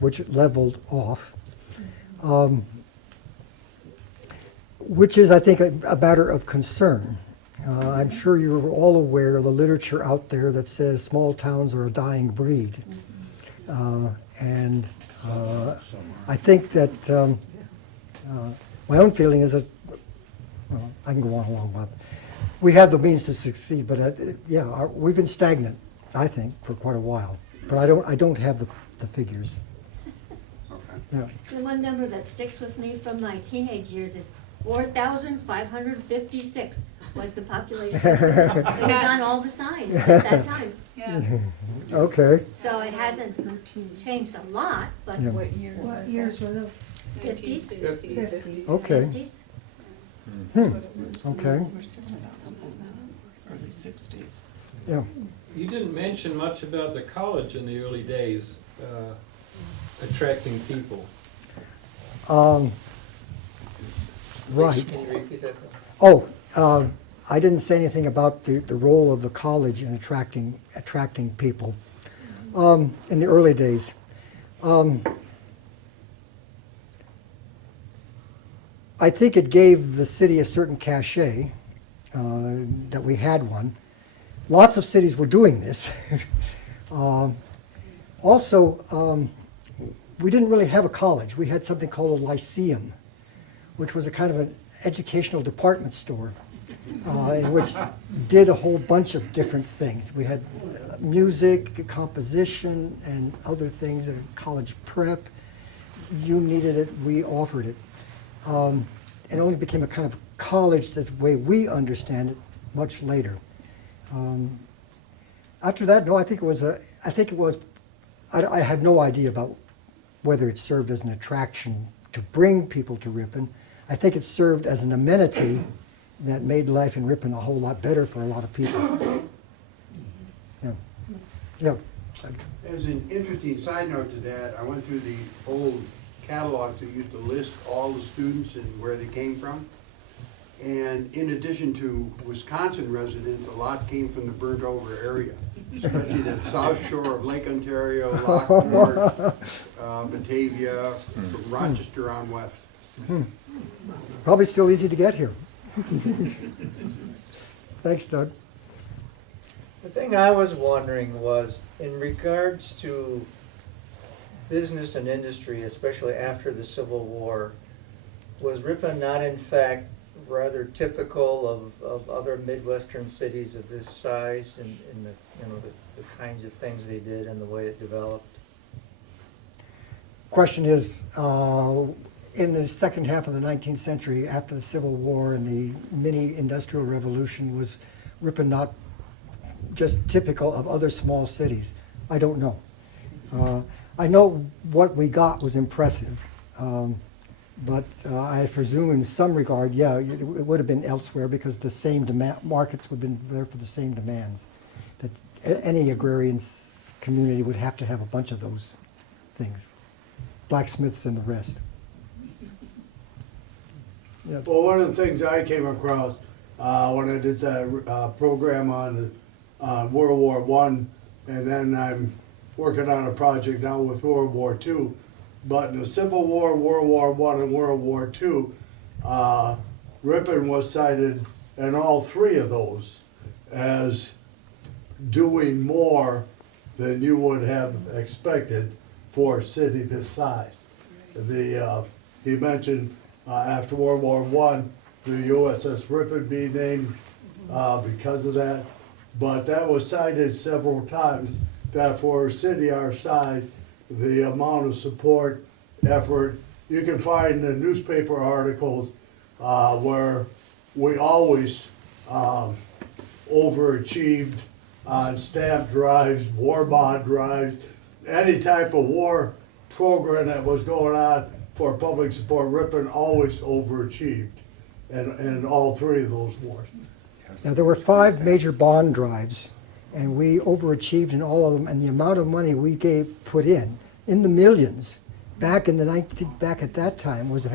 which leveled off, which is, I think, a matter of concern. I'm sure you're all aware of the literature out there that says small towns are a dying breed. And I think that my own feeling is that, well, I can go on a long while. We have the means to succeed, but yeah, we've been stagnant, I think, for quite a while. But I don't have the figures. Okay. Yeah. The one number that sticks with me from my teenage years is 4,556 was the population. It was on all the signs at that time. Yeah. Okay. So it hasn't changed a lot, but Yeah. What year was that? 50s, Okay. 50s. Okay. Early 60s. Yeah. You didn't mention much about the college in the early days, attracting people. Right. Can you repeat that? Oh, I didn't say anything about the role of the college in attracting people in the early days. I think it gave the city a certain cachet, that we had one. Lots of cities were doing this. Also, we didn't really have a college. We had something called a lyceum, which was a kind of an educational department store, in which did a whole bunch of different things. We had music, composition, and other things, college prep. You needed it, we offered it. It only became a kind of college the way we understand it much later. After that, no, I think it was, I have no idea about whether it served as an attraction to bring people to Ripon. I think it served as an amenity that made life in Ripon a whole lot better for a lot of people. Yeah. Yeah. As an interesting side note to that, I went through the old catalogs that used to list all the students and where they came from. And in addition to Wisconsin residents, a lot came from the burnt over area, especially the south shore of Lake Ontario, Lockport, Batavia, from Rochester on west. Probably still easy to get here. Thanks, Doug. The thing I was wondering was, in regards to business and industry, especially after the Civil War, was Ripon not in fact rather typical of other Midwestern cities of this size in the, you know, the kinds of things they did and the way it developed? Question is, in the second half of the 19th century, after the Civil War and the mini-industrial revolution, was Ripon not just typical of other small cities? I don't know. I know what we got was impressive, but I presume in some regard, yeah, it would have been elsewhere because the same markets would have been there for the same demands. That any agrarian community would have to have a bunch of those things, blacksmiths and the rest. Yeah. Well, one of the things I came across when I did that program on World War I, and then I'm working on a project now with World War II. But in the Civil War, World War I, and World War II, Ripon was cited in all three of those as doing more than you would have expected for a city this size. He mentioned after World War I, the USS Ripon being named because of that. But that was cited several times, that for a city our size, the amount of support, effort, you can find the newspaper articles where we always overachieved on stamp drives, war bond drives, any type of war program that was going on for public support. Ripon always overachieved in all three of those wars. Now, there were 5 major bond drives, and we overachieved in all of them, and the amount of money we put in the millions, back at that time was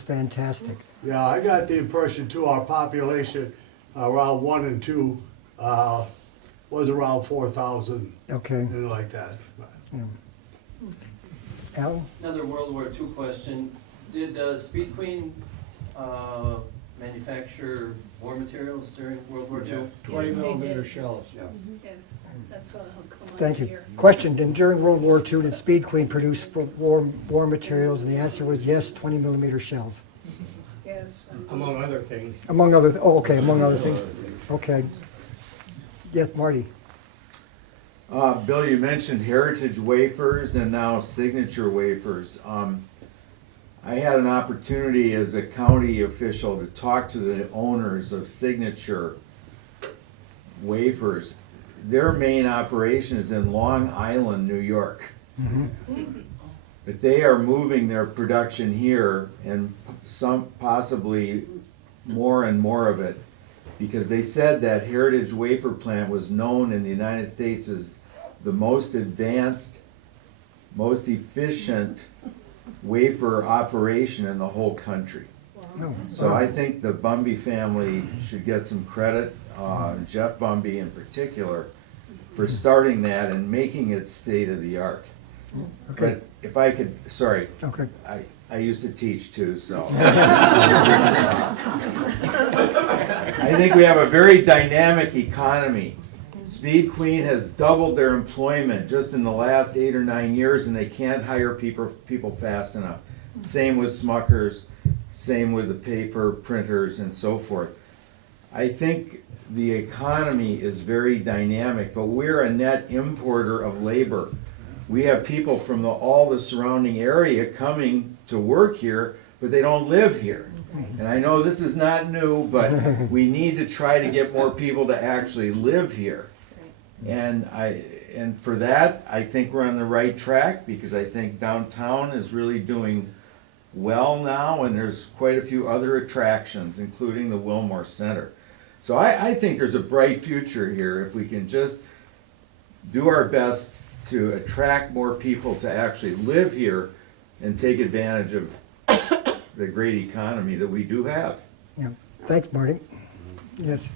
fantastic. Yeah, I got the impression too, our population around 1 and 2 was around 4,000. Okay. Something like that. Alan? Another World War II question. Did Speed Queen manufacture war materials during World War II? 20mm shells. Yes, that's what I'll come on Thank you. here. Question, during World War II, did Speed Queen produce for war materials? And the answer was yes, 20mm shells. Yes. Among other things. Among other, among other things. Okay. Yes, Marty? Bill, you mentioned heritage wafers and now signature wafers. I had an opportunity as a county official to talk to the owners of signature wafers. Their main operation is in Long Island, New York. But they are moving their production here, and some possibly more and more of it, because they said that Heritage Wafer Plant was known in the United States as the most advanced, most efficient wafer operation in the whole country. So I think the Bumby family should get some credit, Jeff Bumby in particular, for starting that and making it state of the art. Okay. But if I could, sorry, Okay. I used to teach too, so. I think we have a very dynamic economy. Speed Queen has doubled their employment just in the last 8 or 9 years, and they can't hire people fast enough. Same with Smuckers, same with the paper printers and so forth. I think the economy is very dynamic, but we're a net importer of labor. We have people from all the surrounding area coming to work here, but they don't live here. And I know this is not new, but we need to try to get more people to actually live here. And for that, I think we're on the right track, because I think downtown is really doing well now, and there's quite a few other attractions, including the Wilmore Center. So I think there's a bright future here if we can just do our best to attract more people to actually live here and take advantage of the great economy that we do have. Yeah. Thanks, Marty. Yes.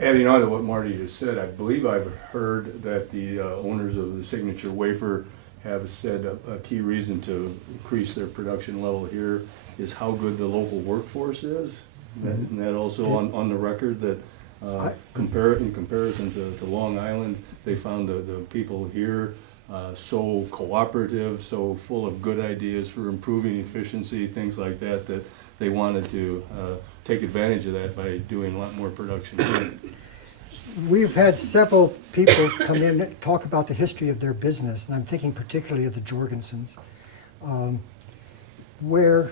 Adding on to what Marty just said, I believe I've heard that the owners of the Signature Wafer have said a key reason to increase their production level here is how good the local workforce is. Isn't that also on the record that in comparison to Long Island, they found the people here so cooperative, so full of good ideas for improving efficiency, things like that, that they wanted to take advantage of that by doing a lot more production here. We've had several people come in and talk about the history of their business, and I'm thinking particularly of the Jorgensens, where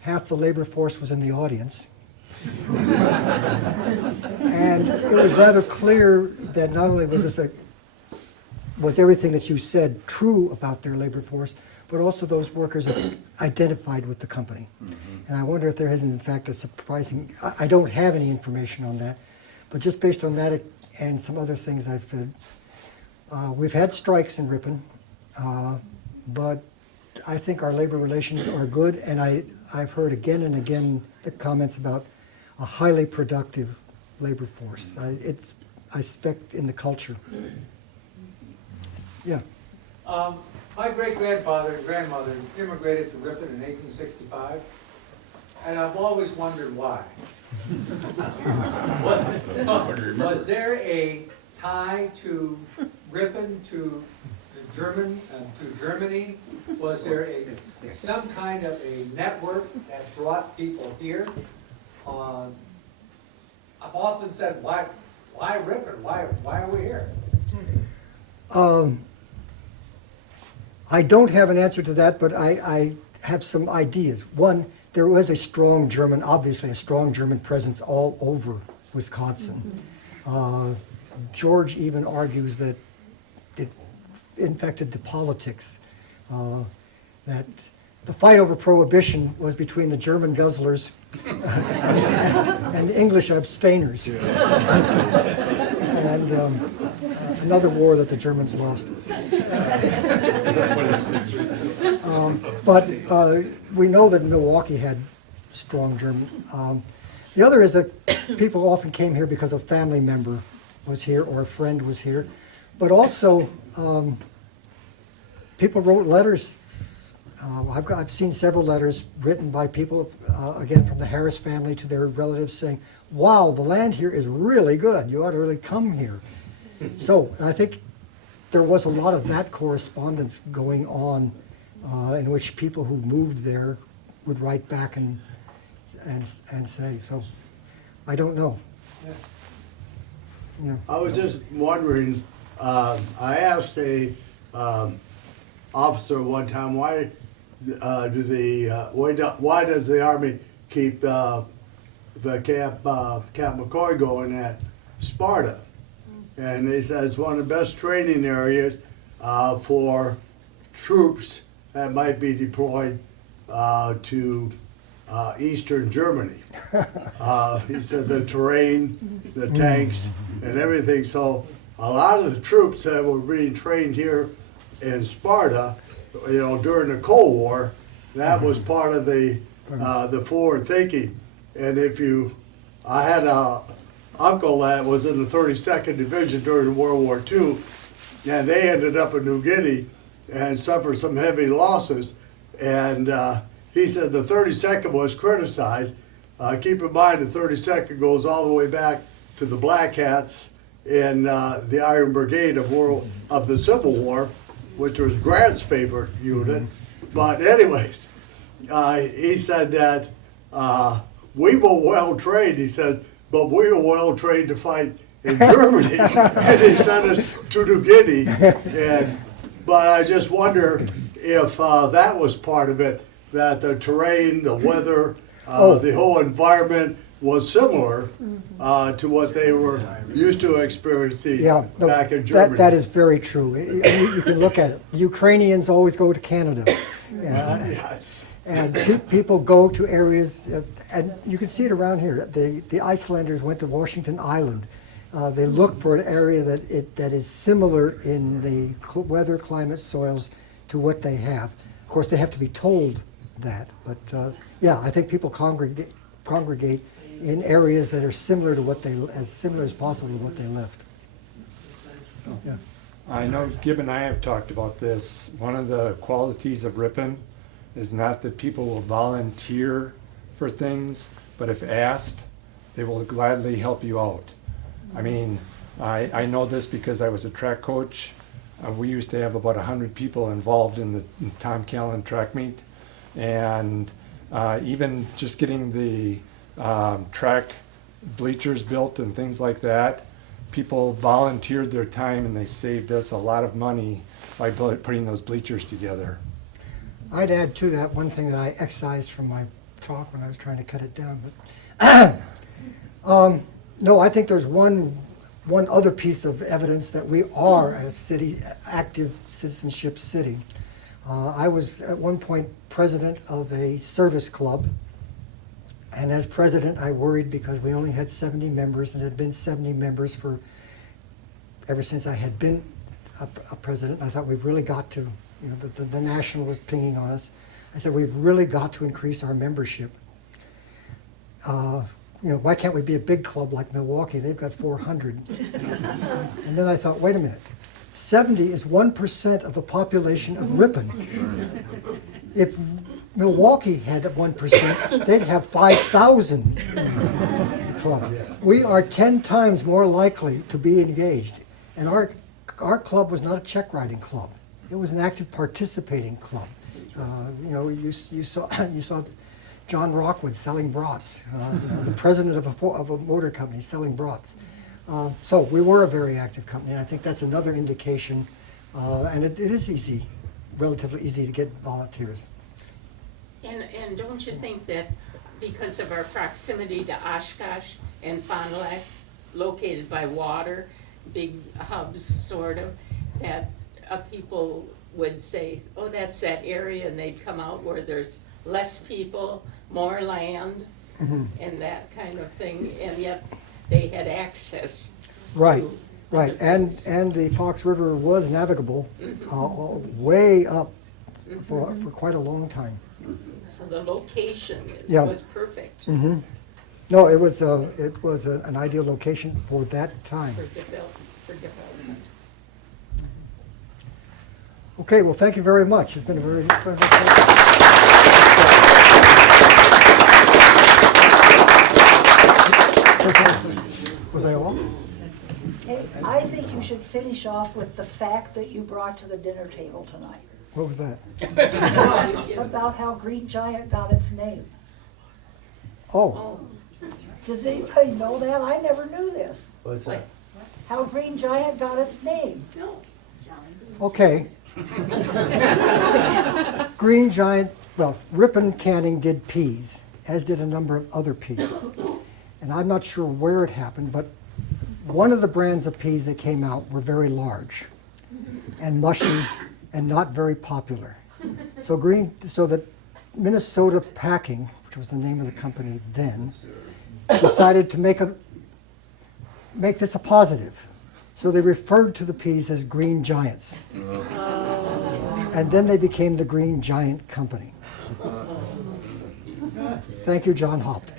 half the labor force was in the audience. And it was rather clear that not only was was everything that you said true about their labor force, but also those workers identified with the company. And I wonder if there isn't, in fact, a surprising, I don't have any information on that, but just based on that and some other things I've said, we've had strikes in Ripon, but I think our labor relations are good, and I've heard again and again the comments about a highly productive labor force. I expect in the culture. Yeah. My great-grandfather and grandmother immigrated to Ripon in 1865. and I've always wondered why. Was there a tie to Ripon, to to Germany? Was there some kind of a network that brought people here? I've often said, why Ripon? Why are we here? I don't have an answer to that, but I have some ideas. One, there was a strong German, obviously a strong German presence all over Wisconsin. George even argues that it infected the politics, that the fight over prohibition was between the German guzzlers and the English abstainers. And another war that the Germans lost. But we know that Milwaukee had strong German. The other is that people often came here because a family member was here or a friend was here. But also, people wrote letters. I've seen several letters written by people, again, from the Harris family to their relatives saying, wow, the land here is really good. You ought to really come here. So I think there was a lot of that correspondence going on in which people who moved there would write back and say. So I don't know. Yeah. I was just wondering, I asked a officer one time, why does the Army keep the Camp McCoy going at Sparta? And he says one of the best training areas for troops that might be deployed to Eastern Germany. He said the terrain, the tanks, and everything. So a lot of the troops that were being trained here in Sparta, during the Cold War, that was part of the forward thinking. And I had a uncle that was in the 32nd Division during World War II, and they ended up in New Guinea and suffered some heavy losses. And he said the 32nd was criticized. Keep in mind the 32nd goes all the way back to the Black Hats in the Iron Brigade of the Civil War, which was Grant's favorite unit. But anyways, he said that we were well trained, he said, but we were well trained to fight in Germany. And he sent us to New Guinea. But I just wonder if that was part of it, that the terrain, the weather, the whole environment was similar to what they were used to experiencing back in Germany. That is very true. You can look at it. Ukrainians always go to Canada. And people go to areas, and you can see it around here. The Icelanders went to Washington Island. They look for an area that is similar in the weather, climate, soils to what they have. Of course, they have to be told that. But yeah, I think people congregate in areas that are similar to as similar as possible to what they left. Yeah. I know Gib and I have talked about this. One of the qualities of Ripon is not that people will volunteer for things, but if asked, they will gladly help you out. I mean, I know this because I was a track coach. We used to have about 100 people involved in the Tom Callan track meet. And even just getting the track bleachers built and things like that, people volunteered their time and they saved us a lot of money by putting those bleachers together. I'd add to that one thing that I excised from my talk when I was trying to cut it down. But no, I think there's one other piece of evidence that we are a city, active citizenship city. I was at one point president of a service club, and as president I worried because we only had 70 members, and it had been 70 members ever since I had been a president. I thought we've really got to, the national was pinging on us. I said we've really got to increase our membership. Why can't we be a big club like Milwaukee? They've got 400. And then I thought, wait a minute, 70 is 1% of the population of Ripon. If Milwaukee had 1%, they'd have 5,000 club. We are 10 times more likely to be engaged. And our club was not a check writing club. It was an active participating club. You know, you saw John Rockwood selling brats, the president of a motor company selling brats. So we were a very active company, and I think that's another indication. And it is easy, relatively easy to get volunteers. And don't you think that because of our proximity to Oshkosh and Fond du Lac, located by water, big hubs sort of, that people would say, oh, that's that area, and they'd come out where there's less people, more land, and that kind of thing, and yet they had access Right, to right, and the Fox River was navigable way up for quite a long time. So the location Yeah. was perfect No, it was an ideal location for that time. for development. Okay, well, thank you very much. It's been a very Was I off? Hey, I think you should finish off with the fact that you brought to the dinner table tonight. What was that? About how Green Giant got its name. Oh, Does anybody know that? I never knew this. What's that? How Green Giant got its name. No. okay. Green Giant, well, Ripon Canning did peas, as did a number of other peas. And I'm not sure where it happened, but one of the brands of peas that came out were very large and mushy and not very popular. So that Minnesota Packing, which was the name of the company then, decided to make this a positive. So they referred to the peas as Green Giants. And then they became the Green Giant Company. Thank you, John Hopt.